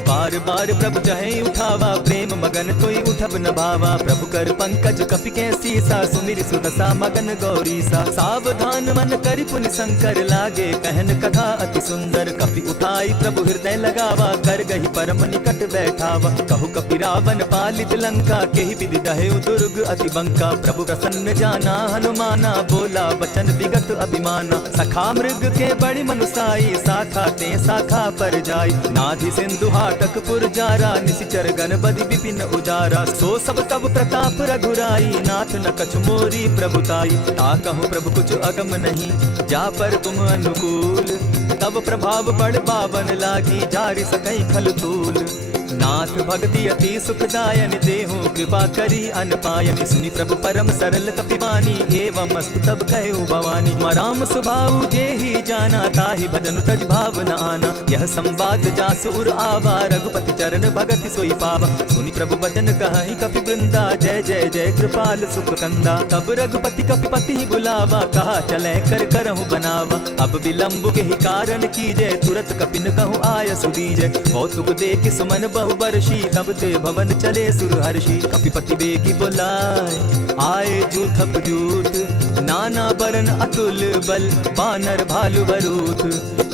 बार बार प्रभु चहे उठावा, प्रेम मगन तोई उठब न भावा। प्रभु कर पंकज कपि के सीसा, सुमिर सुदसा मगन गौरीसा। सावधान मन करि पुनि शंकर, लागे कहन कथा अति सुंदर। कपि उठाई प्रभु हृदय लगावा, कर गहि परम निकट बैठावा। कहु कपि रावण पालित लंका, केहि विधि दहेउ दुर्ग अति बंका। प्रभु प्रसन्न जाना हनुमाना, बोला वचन विगत अभिमाना। सखा मृग के बड़ि मनुसाई, शाखा ते शाखा पर जाई। नाधि सिंधु हाटक पुर जारा, निशिचर गण बदि विपिन उजारा। सो सब तब प्रताप रघुराई, नाथ न कछु मोरी प्रभुताई। ताकहु प्रभु कुछ अगम नहीं, जा पर तुम अनुकूल। तब प्रभाव बड़ पावन लागी, जारि सकई खल तूल। नाथ भक्ति अति सुखदायन, देहु कृपा करी अनपायन। सुनि प्रभु परम सरल कपिवानी, एवं मस्तु तब कहु भवानी। मराम सुभाऊ जेहि जाना, ताहि भजन तज भाव न आना। यह संवाद जासु उर आवा, रघुपति चरण भगति सोई पावा। सुनि प्रभु वचन कहहि कपि वृंदा, जय जय जय कृपाल सुख कंदा। तब रघुपति कपिपति बुलावा, कहा चले कर करहु बनावा। अब विलंब के ही कारण कीजय, तुरत कपिन कहु आय सुदीजय। कौतुक देख सुमन बहु बरसी, तब ते भवन चले सुरहर्षि। कपिपति बेगी बोलाए, आए जूथप जूथ। नाना बरन अतुल बल, बानर भालु बरूथ।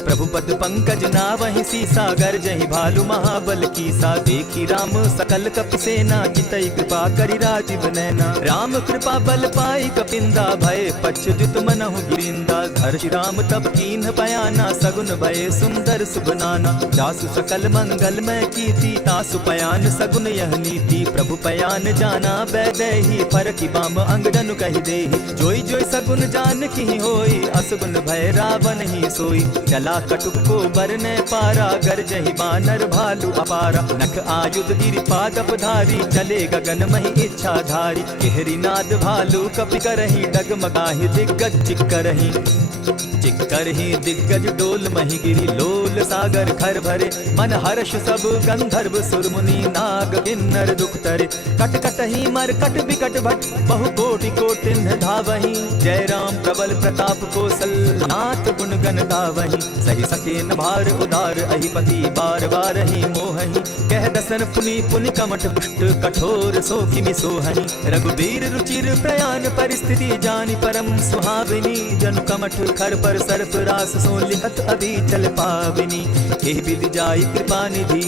प्रभु पद पंकज नावहि सीसा, गर्जहि भालु महाबल कीसा। देखी राम सकल कपि सेना, चितई कृपा करि राजीव नैना। राम कृपा बल पाई कपिंदा, भय पच्युत मनहु गिरिंदा। हर्षि राम तब कीन्ह बयाना, सगुन भय सुंदर शुभ नाना। जासु सकल मंगलमय कीर्ति, तासु पयान सगुन यह नीति। प्रभु पयान जाना बैदेही, फरकि बाम अंग जनु कहि देहि। जोई जोई सगुन जान की होई, असगुन भय रावण ही सोई। चला कटुक को बरने पारा, गरजहि बानर भालु अपारा। नख आयुध गिरि पादप धारी, चले गगन महि इच्छा धारी। केहरी नाद भालु कपि करहि, डगमगाहि दिग्गज चिक्करहि। चिक्करहि दिग्गज डोल महि गिरि, लोल सागर खर भरे। मन हर्ष सब गंधर्व सुर मुनि, नाग किन्नर दुख तरे। कट कटहि मर कट बिकट भट, बहु कोटि कोटिन्ह धावहि। जय राम प्रबल प्रताप कौशल, नाथ गुण गण गावहि। सहि सकेन भार उदार, अहिपति बार बार ही मोहहि। कह दसन पुनि पुनि कमठ, पुष्ट कठोर सो किमि सोहहि। रघुबीर रुचिर प्रयाण परिस्थिति, जानि परम सुहाविनी। जनु कमठ खर पर सर्प रास, सो लिखत अभी चल पाविनी। एहि विधि जाई कृपा निधि,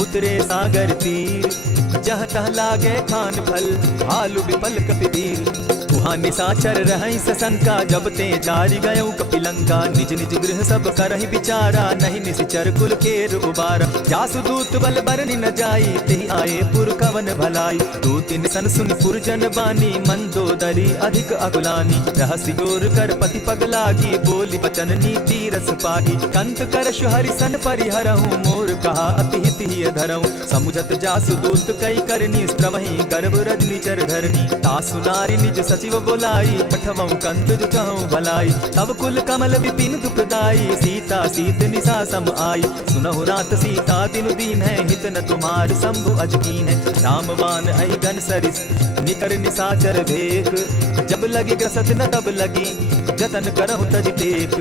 उतरे सागर तीर। जहाँ तह लागे खान फल, भालु विपल कपिधीर। वहाँ निशाचर रहै सशंका, जब ते जारि गयो कपिलंका। निज निज गृह सब करहि विचारा, नहीं निशिचर कुल केर उबारा। जासु दूत बल बरनि न जाई, तेहि आए पुर कवन भलाई। दूतिन सन सुन पुरजन बानी, मंदोदरी अधिक अकुलानी। रहसि जोर कर पति पग लागी, बोली बचन नीति रस पाही। कंत करश हरि सन परिहरहु, मोर कहा अति हित ही धरहु। समुझत जासु दूत कई करनी, स्त्रवहि गर्भ रजनी चर धरनी। तासु नारी निज सचिव बोलाई, पठमऊ कंत जुचहु भलाई। तब कुल कमल विपिन दुखदाई, सीता सीत निशा सम आई। सुनहु रात सीता दिन दीन है, हित न तुम्हार शंभु अजकीन है। रामवान अहि घन सरिस, निकर निशाचर भेक। जब लगे ग्रसत न तब लगी, जतन करहु तज टेक।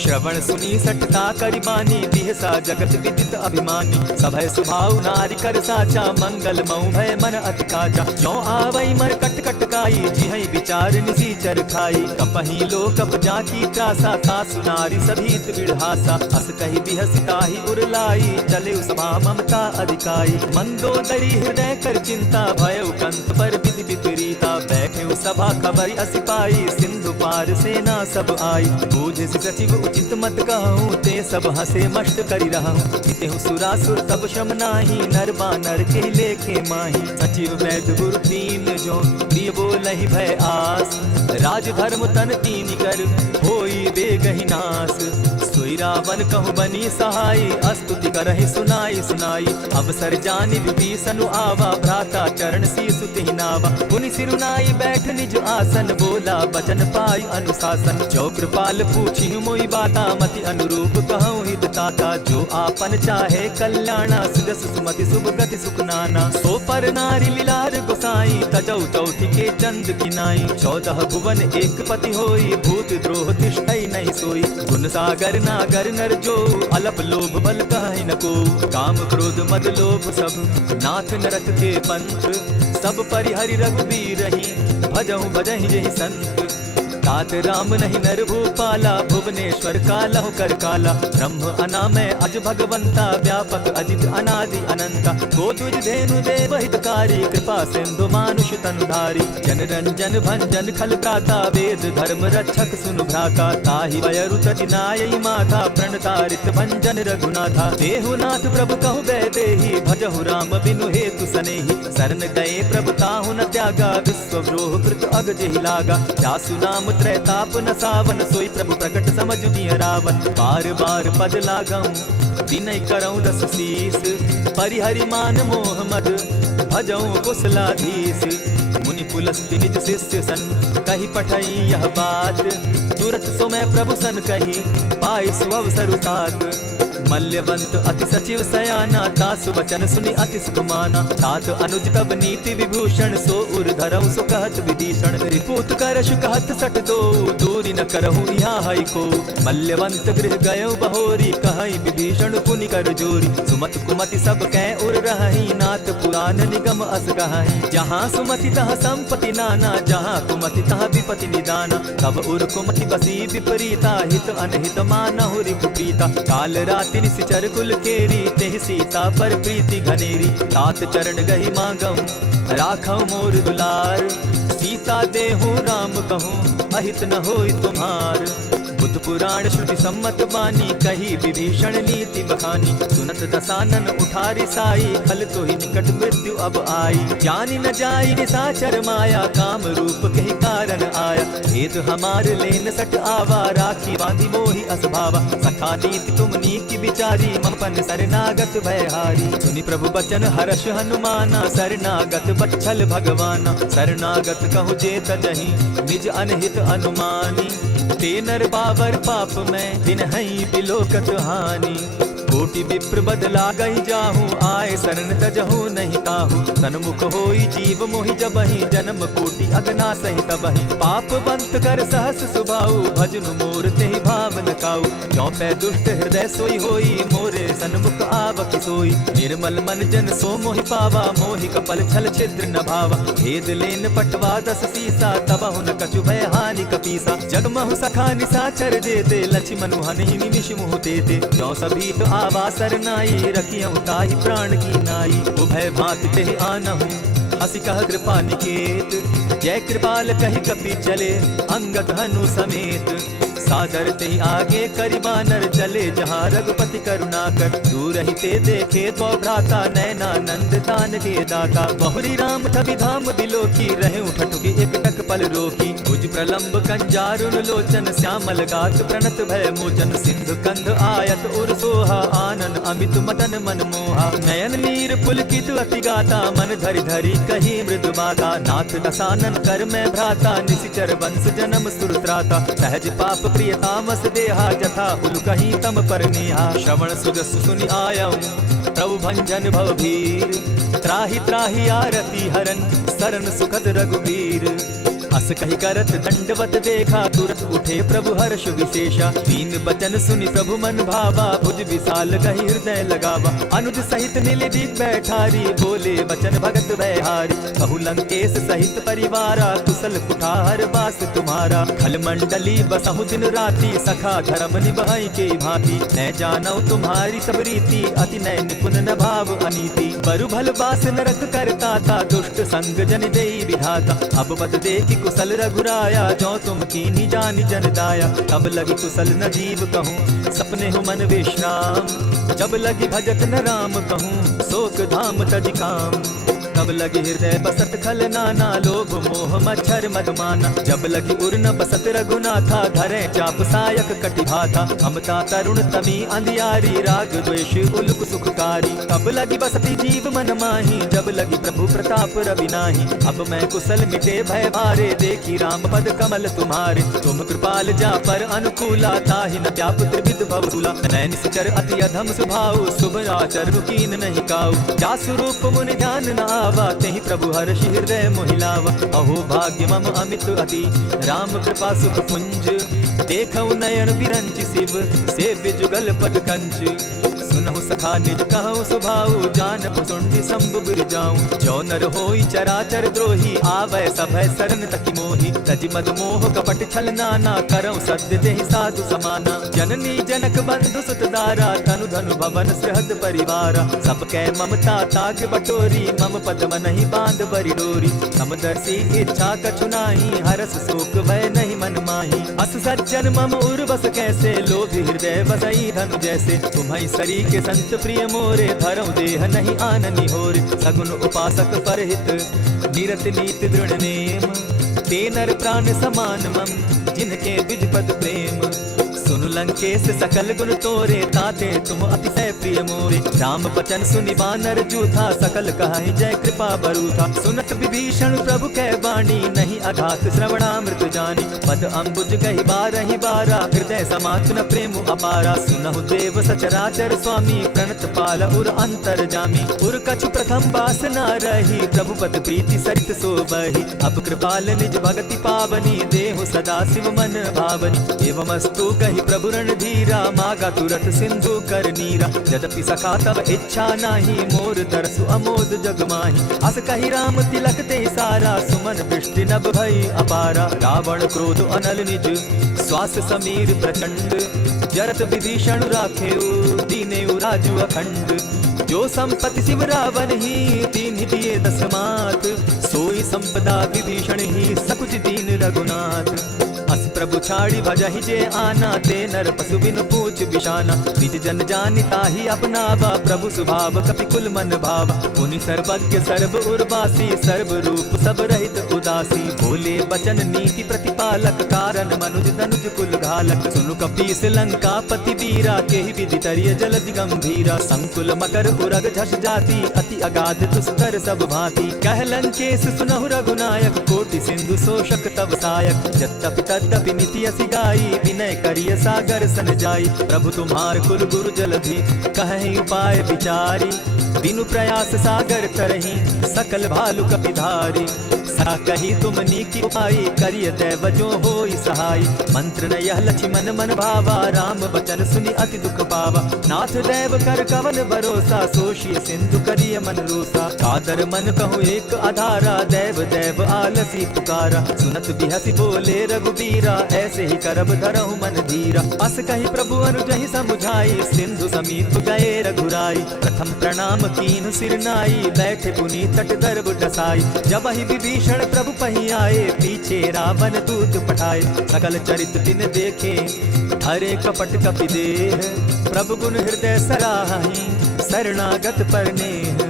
श्रवण सुनी सठता करिबानी, बिहसा जगत विदित अभिमानी। सभय सुभाव नारी कर साचा, मंगल मऊ भय मन अति काचा। जो आवई मर कट कट काई, जिहै विचार निसीचर खाई। कपहि लो कप जाकी त्रासा, तासु नारी सभीत विढ़ासा। अस कहि बिहसिताहि उरलाई, चले सभा ममता अधिकाई। मंदोदरी हृदय कर चिंता, भयउ कंत पर विधि विपरीता। बैठे सभा खबर असी पाई, सिंधु पार सेना सब आई। बूझ सचिव उचित मत कहूँ, ते सब हंसे मस्त करि रहूँ। जितेहु सुरासुर तब शम नाही, नर बानर के लेखे माही। सचिव वैद्य गुरु तीन जो, प्रिय बोलहि भय आस। राज धर्म तन तीन कर, होई बेगहि नास। सोई रावण कहु बनी सहाय, स्तुति करहि सुनाई सुनाई। अवसर जानि विभीषण आवा, भ्राता चरण शीसु तिहि नावा। पुनि सिरुनाई बैठ निज आसन, बोला बचन पाई अनुशासन। जो कृपाल पूछी मोई बाता, मति अनुरूप कहूँ हित ताता। जो आपन चाहे कल्याणा, सुजस सुमति शुभ गति सुख नाना। सो पर नारी लीलार गोसाई, तजौ चौथि के चंद किनाई। 14 भुवन एक पति होई, भूत द्रोह तिष्ठै नहीं सोई। गुण सागर नागर नर जो, अलप लोभ बल कहै न को। काम क्रोध मद लोभ सब, नाथ नरक के पंथ। सब परिहरि रघुबीर रही, भजहु भजहि जेहि संत। तात राम नहीं नर भूपाला, भुवनेश्वर कालहु कर काला। ब्रह्म अनामय अज भगवंता, व्यापक अजित अनादि अनंता। गोद्विज धेनु देव हितकारी, कृपा सिंधु मानुष तनुधारी। जन रंजन भंजन खल प्राता, वेद धर्म रक्षक सुनु भ्राता। ताहि वयरु तजिनायि माथा, प्रणतारित भंजन रघुनाथा। देहु नाथ प्रभु कहु बैदेही, भजहु राम बिनु हेतु सनेही। शरण गए प्रभु ताहु न त्यागा, विश्वव्रोह कृत अग जेहि लागा। जासु नाम त्रैताप न सावन, सोई प्रभु प्रकट समझ दिय रावण। बार बार पद लागऊं, विनय करऊं दस शीस। परिहरि मान मोह मद, भजऊं कुशलाधीश। मुनि पुलस्त्य निज शिष्य सन, कहि पठई यह बात। तुरत सो मैं प्रभु सन कही, पाई सुअवसर तात। मल्यवंत अति सचिव सयाना, तासु वचन सुनि अति सुख माना। तात अनुज तब नीति विभूषण, सो उर धरऊ सो कहत विभीषण। रिपुत करशु कहत सठ दो, दूरी न करहु यहाँ हई को। मल्यवंत गृह गयो बहोरी, कहई विभीषण पुनि कर जोरी। सुमत कुमति सब कै उर रहई, नाथ पुराण निगम अस गहई। जहाँ सुमति तह संपत्ति नाना, जहाँ कुमति तह विपति निदाना। तब उर कुमति बसी विपरीता, हित अनहित मानहु रिपु प्रीता। काल रात्रि निशिचर कुल केरी, तेहि सीता पर प्रीति घनेरी। तात चरण गहि मांगम, राखौ मोर दुलार। सीता देहु राम कहूँ, अहित न होई तुम्हार। बुद्ध पुराण श्रुति सम्मत बानी, कही विभीषण नीति बखानी। सुनत दसानन उठारी साई, खल तो ही निकट मृत्यु अब आई। जानी न जाई निशाचर माया, काम रूप कही कारण आया। भेद हमार लेन सट आवा, राखी बांधी मोहि असभावा। सखा नीति तुम नीति विचारी, मपन शरणागत भयहारी। सुनि प्रभु बचन हर्ष हनुमाना, शरणागत बच्छल भगवाना। शरणागत कहु जेत जहीं, निज अनहित अनुमानी। ते नर बाबर पाप में, दिन हई बिलोकत हानि। कोटि विप्र बदला गई जाहू, आए शरण तजहू नहीं ताहू। सन्मुख होई जीव मोहि जबहि, जन्म कोटि अगना सहि तबहि। पाप बंत कर सहस सुभाऊ, भजनु मोर तेहि भाव न काऊ। क्यों पै दुष्ट हृदय सोई होई, मोरे सन्मुख आवक सोई। निर्मल मन जन सो मोहि पावा, मोहि कपल छल छिद्र न भावा। भेद लेन पटवा दस सीसा, तबहु न कछु भय हानि कपीसा। जगमहु सखा निशाचर देते, लक्ष्मण हनि निमिष मुह देते। क्यों सभी तो आवा सरनाई, रखियं ताहि प्राण की नाई। उभय भांति तेहि आनहु, हसी कह कृपा निकेत। जय कृपाल कहि कपि चले, अंगद हनु समेत। सादर तेहि आगे करि बानर, चले जहाँ रघुपति करुणा कर। दूर ही ते देखे तो भ्राता, नैनानंद दान के दाता। बहुरी राम थवि धाम बिलोकी, रहे ठठुकी एक टक पल रोकी। भुज प्रलंब कंजारुन लोचन, श्यामल गात प्रणत भय मोचन। सिंधु कंध आयत उर सोहा, आनन अमित मदन मन मोहा। नयन नीर पुलकित अति गाता, मन धरि धरि कही मृदु बाता। नाथ दसानन कर मैं भ्राता, निशिचर वंश जन्म सुरत्राता। सहज पाप प्रिय तामस देहा, जथा उल कहीं तम पर नेहा। श्रवण सुजस सुनि आयऊ, प्रभु भंजन भवभीर। त्राहि त्राहि आरती हरन, सरन सुखद रघुबीर। अस कहि करत दंडवत देखा, तुरत उठे प्रभु हर्ष विशेषा। दीन बचन सुनि प्रभु मन भावा, भुज विशाल कहि हृदय लगावा। अनुज सहित मिले दीप बैठारी, बोले वचन भगत भयहारी। कहु लंकेश सहित परिवारा, कुशल कुठार बास तुम्हारा। खल मंडली बसहु दिन राति, सखा धर्म निभाई के भांति। मैं जानौ तुम्हारी सब रीति, अति नय निपुण न भाव अनीति। बरु भल बास नरक करता था, दुष्ट संग जन देई विधाता। अब बद देखि कुशल रघुराया, जो तुम कीनी जानि जन दाया। तब लगी कुशल न जीव कहूँ, सपने हो मन विश्राम। जब लगी भजत न राम कहूँ, शोक धाम तज काम। तब लगी हृदय बसत खल नाना, लोभ मोह मच्छर मदमाना। जब लगी उर न बसत रघुनाथा, धरे चाप सायक कटिभाथा। ममता तरुण तमी अंधियारी, राग द्वेष उलुक सुखकारी। तब लगी बसती जीव मन माही, जब लगी प्रभु प्रताप रवि नाही। अब मैं कुशल मिटे भय भारे, देखी राम पद कमल तुम्हारे। तुम कृपाल जा पर अनुकूला, ताहि न त्याप त्रिविध भवसूला। नैन निश्चर अति अधम स्वभाव, शुभ आचरण कीन नहीं काऊ। जासु रूप मुनि ध्यान न आवा, तेहि प्रभु हर्षि हृदय मोहि लावा। अहो भाग्य मम अमित अति, राम कृपा सुख पुंज। देखऊ नयन विरंचि शिव, सेव्य जुगल पद कंच। सुनहु सखा निज कहु सुभाऊ, जान पुसुंडि शंभु गिर जाऊं। जो नर होई चराचर द्रोही, आवै सभय शरण तकी मोहि। तज मद मोह कपट छल नाना, करऊं सत्य देहि साधु समाना। जननी जनक बंधु सुत दारा, तनु धनु भवन सहद परिवारा। सब कै ममता ताग बटोरी, मम पद मनहि बांध बरि डोरी। समदर्शी इच्छा कछु नाही, हरस शोक भय नहीं मन माही। अस सज्जन मम उर्वस कैसे, लोभी हृदय बसई धनु जैसे। तुम्हारी शरीर के संत प्रिय मोरे, धरऊ देह नहीं आननि होरे। सगुन उपासक परहित, निरत नीति दृढ़ नेम। ते नर प्राण समान मम, जिनके द्विज पद प्रेम। सुन लंकेश सकल गुण तोरे, ताते तुम अतिशय प्रिय मोरे। राम बचन सुनि बानर जूथा, सकल कहाहि जय कृपा बरूथा। सुनत विभीषण प्रभु कै बाणी, नहीं अघात श्रवणामृत जानी। पद अम्बुज गहि बारहि बारा, हृदय समात न प्रेम अपारा। सुनहु देव सचराचर स्वामी, प्रणत पाल उर अंतर जामी। उर कछु प्रथम बास न रही, प्रभु पद प्रीति सरित सोबहि। अब कृपाल निज भगति पावनी, देहु सदा शिव मन भावनी। एवमस्तु कहि प्रभु रणधीरा, मागा तुरत सिंधु कर नीरा। यद्यपि सखा तब इच्छा नाही, मोर तरसु अमोद जग माही। अस कहि राम तिलक ते सारा, सुमन दृष्टि नभ भई अपारा। रावण क्रोध अनल निज, श्वास समीर प्रचंड। जरत विभीषण राखेउ, दीनेउ राजु अखंड। जो संपत्ति शिव रावण ही, दीन दिए दस मात। सोई संपदा विभीषण ही, सकुच दीन रघुनाथ। अस प्रभु छाड़ी भजहि जे आना, ते नर पशु बिनु पूछ बिशाना। निज जन जानि ताहि अपनावा, प्रभु स्वभाव कपि कुल मन भावा। मुनि सर्वज्ञ सर्व उर्वासी, सर्व रूप सब रहित उदासी। बोले बचन नीति प्रतिपालक, कारण मनुज तनुज कुल घालक। सुनु कपीस लंका पति वीरा, केहि विधि तरिय जलधि गंभीरा। संकुल मकर उरग झष जाति, अति अगाध दुष्कर सब भांति। कह लंकेश सुनहु रघुनायक, कोटि सिंधु शोषक तब सायक। यद्यपि तद्यपि नीति असि गाई, विनय करिय सागर सन जाई। प्रभु तुम्हार कुल गुरु जलधि, कहि उपाय विचारी। बिनु प्रयास सागर तरहि, सकल भालु कपिधारी। सा कही तुम नीकी उपाई, करिय दैव जो होई सहाय। मंत्र न यह लक्ष्मण मन भावा, राम बचन सुनि अति दुख पावा। नाथ दैव कर कवन भरोसा, सोषिय सिंधु करिय मन रोसा। कादर मन कहूँ एक आधारा, दैव दैव आलसी पुकारा। सुनत बिहसी बोले रघुबीरा, ऐसे ही करब धरहु मन धीरा। अस कही प्रभु अनुजहि समुझाई, सिंधु समीप गए रघुराई। प्रथम प्रणाम कीन्हु सिर नाई, बैठे पुनि तट दर्भ डसाई। जब ही विभीषण प्रभु पही आए, पीछे रावण दूत पठाए। सकल चरित तिन देखे, हरे कपट कपि देह। प्रभु गुण हृदय सराहि, शरणागत परनेह।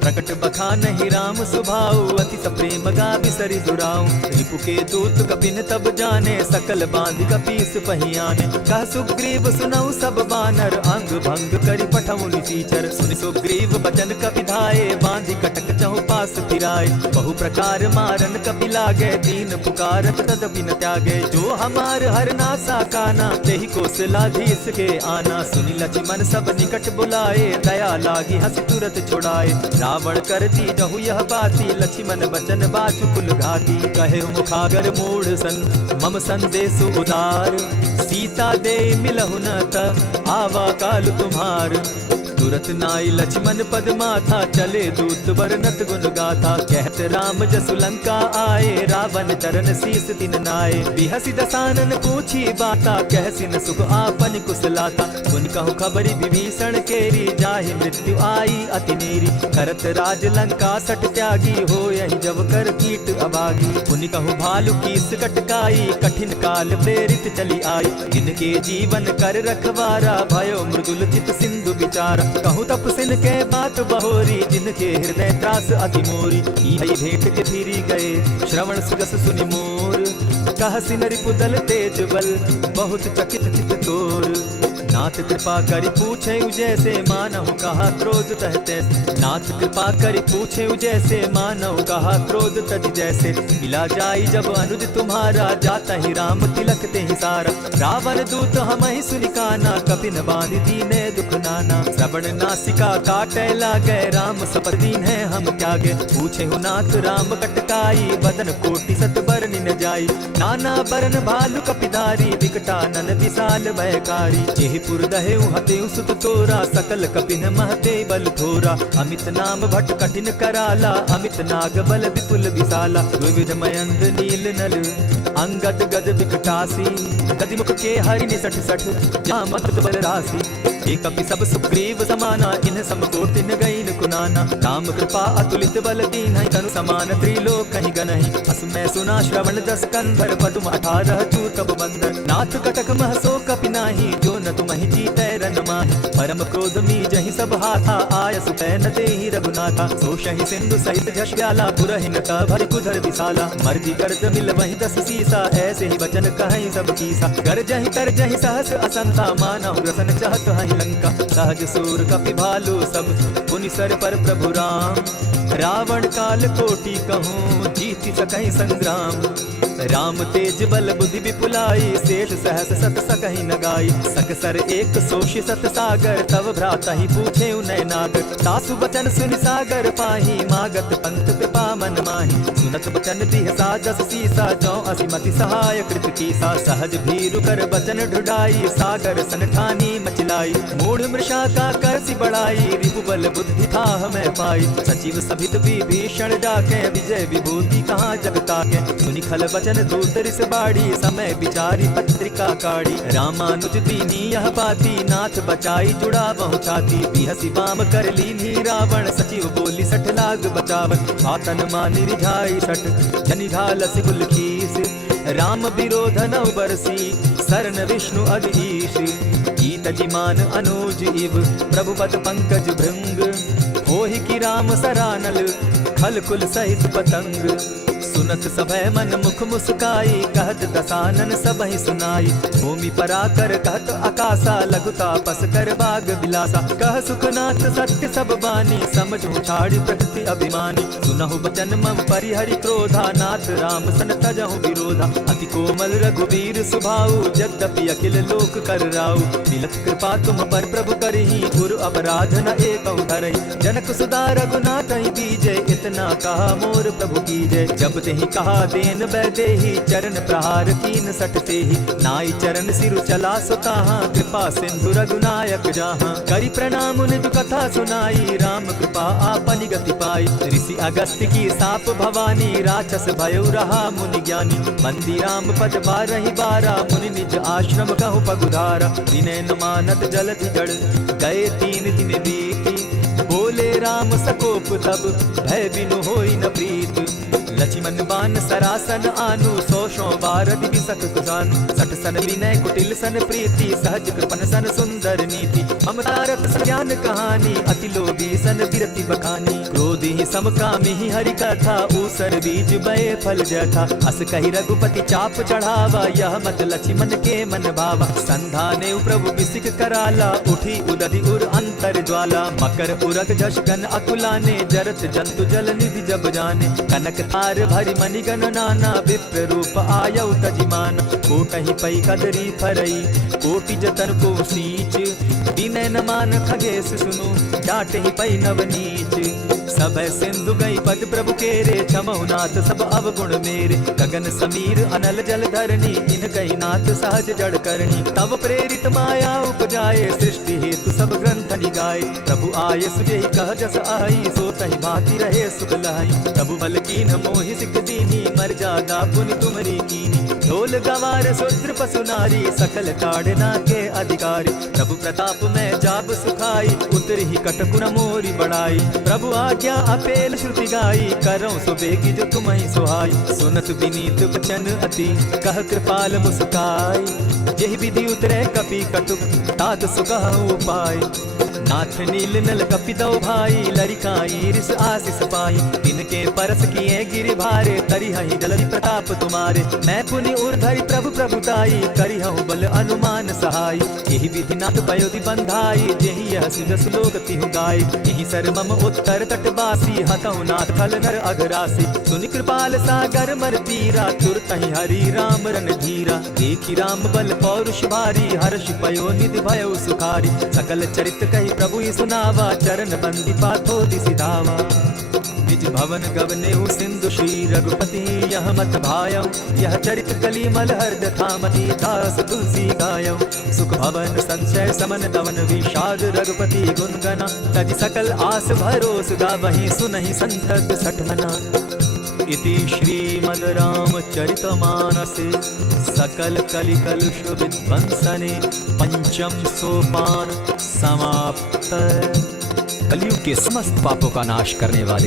प्रकट बखानहि राम सुभाऊ, अति सप्रेम गावि सरि दुराऊ। रिपु के दूत कपिन तब जाने, सकल बांधि कपीस पहियाने। कह सुग्रीव सुनऊ सब बानर, अंग भंग करि पठऊ निसीचर। सुनि सुग्रीव बचन कपि धाये, बांधि कटक चहु पास फिराए। बहु प्रकार मारन कपि लागे, दीन पुकारत तदपि न त्यागे। जो हमार हर नासा काना, तेहि कौशलाधीश के आना। सुनि लक्ष्मण सब निकट बुलाए, दया लागी हंसी तुरत छुड़ाए। रावण कर दी जहु यह बाती, लक्ष्मण बचन बाचु कुल घाती। कहे मुखागर मूढ़ सन, मम संदेश उदार। सीता दे मिलहु न त, आवा काल तुम्हार। तुरत नाई लक्ष्मण पद माथा, चले दूत बरनत गुण गाथा। कहत राम जसु लंका आए, रावण चरण शीस तिन नाए। बिहसी दसानन पूछी बाता, कहसी न सुख आपन कुशलाता। गुण कहु खबरी विभीषण केरी, जाहि मृत्यु आई अति नेरी। करत राज लंका सट त्यागी, हो यही जब कर कीट अभागी। पुनि कहु भालु कीस कटकाई, कठिन काल प्रेरित चली आई। जिनके जीवन कर रखवारा, भयो मृदुल चित सिंधु विचारा। कहूँ तपसिन के बात बहोरी, जिनके हृदय त्रास अति मोरी। भई भेंट के फिरी गए, श्रवण सुगस सुनि मोर। कहसी नरिपुदल तेज बल, बहुत चकित चित तोर। नाथ कृपा करि पूछे जैसे, मानहु कहा क्रोध तहते। नाथ कृपा करि पूछे जैसे, मानहु कहा क्रोध तज जैसे। मिला जाई जब अनुज तुम्हारा, जाता ही राम तिलक ते ही सारा। रावण दूत हम ही सुनि काना, कपिन बांध दीने दुख नाना। श्रवण नासिका काटे लागे, राम सपर दीन है हम त्यागे। पूछे हु नाथ राम कटकाई, बदन कोटि सत बरनि न जाई। नाना बरन भालु कपिधारी, विकटानन विशाल भयकारी। जेहि पुर दहेउ हतेउ सुत तोरा, सकल कपिन महते बल थोरा। अमित नाम भट कठिन कराला, अमित नाग बल विपुल विशाला। विविध मयंद नील नल, अंगद गद विकटासी। गदिमुख के हरि निसठ सठ, जामत बल राशि। एक कपि सब सुग्रीव समाना, इन सम कोटिन गईन कुनाना। राम कृपा अतुलित बल दीन्ह, तनु समान त्रिलोक कहि गनहि। अस मैं सुना श्रवण दस कंधर, पदुम 18 चूर कब बंदर। नाथ कटक मह सो कपि नाही, जो न तुमहि जीतै रन माहि। परम क्रोध मी जहि सब हाथा, आयस पैन तेहि रघुनाथा। सो शहि सिंधु सहित झष व्याला, पुरहिन का भरि कुधर विशाला। मर्जी गर्द मिल वही 10 सीसा, ऐसे ही वचन कहीं सब कीसा। कर जहि तर जहि सहस असंता, मानव ग्रसन चाहत हहि लंका। सहज सूर कपि भालु सब, पुनि सर पर प्रभु राम। रावण काल कोटि कहूँ, जीति सकहि संग्राम। राम तेज बल बुद्धि विपुलाई, शेष सहस सत सकहि न गाई। सकसर एक सोषि सत सागर, तव भ्राता ही पूछे उनय नागर। तासु बचन सुनि सागर पाही, मागत पंत कृपा मन माही। सुनत बचन दिह साजस सीसा, जौ असिमति सहाय कृत कीसा। सहज भीरु कर बचन ढुढ़ाई, सागर सन ठानी मचलाई। मूढ़ मृषा का कर सि बढ़ाई, रिपु बल बुद्धि था हमें पाई। सचिव सभित विभीषण डाके, विजय विभूति कहाँ जग ताके। सुनि खल बचन दूत रिस बाड़ी, समय विचारी पत्रिका काढ़ी। रामानुज दीनी यह बाती, नाथ बचाई जुड़ा बहुचाती। बिहसी बाम कर लीनी रावण, सचिव बोली 60 लाख बचावन। आतन मानि रिझाई 60, जनि घालसि कुल खीस। राम विरोध नौ बरसी, सरन विष्णु अधीश। गीत जिमान अनुज इव, प्रभु पद पंकज भृंग। होहि की राम सरानल, खल कुल सहित पतंग। सुनत सभय मन मुख मुस्काई, कहत दसानन सबहि सुनाई। भूमि पराकर कहत आकाशा, लघु तापस कर बाग बिलासा। कह सुखनाथ सत्य सब बानी, समझु छाड़ी प्रकृति अभिमानी। सुनहु बचन मम परिहरि क्रोधा, नाथ राम सन तजहु विरोधा। अति कोमल रघुवीर सुभाऊ, यद्यपि अखिल लोक कर राऊ। मिलत कृपा तुम पर प्रभु करही, गुरु अपराध न एकहु धरहि। जनक सुधा रघुनाथ ही दीजे, इतना कहा मोर प्रभु कीजय। जब तेहि कहा देन बैदेही, चरण प्रहार कीन 60 तेहि। नाई चरण सिरु चला सुताहा, कृपा सिंधु रघुनायक जाहा। करि प्रणाम निज कथा सुनाई, राम कृपा आपनि गति पाई। ऋषि अगस्त्य की साप भवानी, राक्षस भयउ रहा मुनि ज्ञानी। बंदी राम पद बारहि बारा, मुनि निज आश्रम कहु पगुधारा। विनय न मानत जलधि जड़, गए 3 दिन बीती। बोले राम सकोप तब, भय बिनु होई न प्रीत। लक्ष्मण बान सरासन आनु, 100 बार दिवि सख कुजानु। 60 सन विनय कुटिल सन प्रीति, सहज कृपन सन सुंदर नीति। ममता रत ज्ञान कहानी, अति लोभी सन बिरति बखानी। क्रोधी समकामी ही हरि कथा, ऊसर बीज बये फल जथा। अस कहि रघुपति चाप चढ़ावा, यह मत लक्ष्मण के मन भावा। संधाने प्रभु बिसिक कराला, उठी उदधि उर अंतर ज्वाला। मकर उरग झष गन अकुलाने, जरत जंतु जल निधि जब जाने। कनक तार भरि मणि गण नाना, विप्र रूप आयउ तजिमान। कोटहि पै कदरी फरई, कोटि जतन को सींच। विनय न मान खगेश सुनु, जाटहि पै नवनीच। सब सिंधु गई पद प्रभु केरे, क्षमौ नाथ सब अवगुण मेरे। गगन समीर अनल जल धरनी, इन कही नाथ सहज जड़ करनी। तब प्रेरित माया उपजाए, सृष्टि हेतु सब ग्रंथ निगाए। प्रभु आय सुजेहि कह जस आई, सो तहि भांति रहे सुख लहाई। प्रभु बल कीन मोहि सिख दीनी, मर जागा पुनि तुमरी कीनी। ढोल गवार शूद्र पशु नारी, सकल ताड़ना के अधिकारी। प्रभु प्रताप में जाब सुखाई, उतर ही कटकुन मोरी बढ़ाई। प्रभु आज्ञा अपेल श्रुति गाई, करौ सो बेगी जो तुम्हि सुहाई। सुनत विनीत बचन अति, कह कृपाल मुस्काई। जेहि विधि उतरे कपि कटुक, तात सुकहु उपाय। नाथ नील नल कपि दो भाई, लरिकाई रिस आशीष पाई। तिनके परस किए गिरि भारे, तरिहहि जलधि प्रताप तुम्हारे। मैं पुनि उर्धरि प्रभु प्रभुताई, करिहउ बल अनुमान सहाय। यही विधि नाथ पयोधि बंधाई, जेहि यह सुजस लोक तिहु गाय। यही सर मम उत्तर तटवासी, हतउ नाथ खल नर अघरासी। सुनि कृपाल सागर मर पीरा, तुरतहि हरि राम रन धीरा। देखि राम बल पौरुष भारी, हर्ष पयो निधि भयउ सुखारी। सकल चरित कहि प्रभु ही सुनावा, चरण बंदी पाथो दिसि धावा। निज भवन गवनेउ सिंधु श्री रघुपति, यह मत भायौ। यह चरित कली मल हर्द थामति, दास तुलसी गायौ। सुख भवन संशय समन दवन, विषाद रघुपति गुण गना। तज सकल आस भरोस गावहि, सुनहि संतत सठमना। इति श्रीमद् रामचरितमानसे सकल कलिकलुष विध्वंसने पंचम सोपान समाप्त। कलयुग के समस्त पापों का नाश करने वाले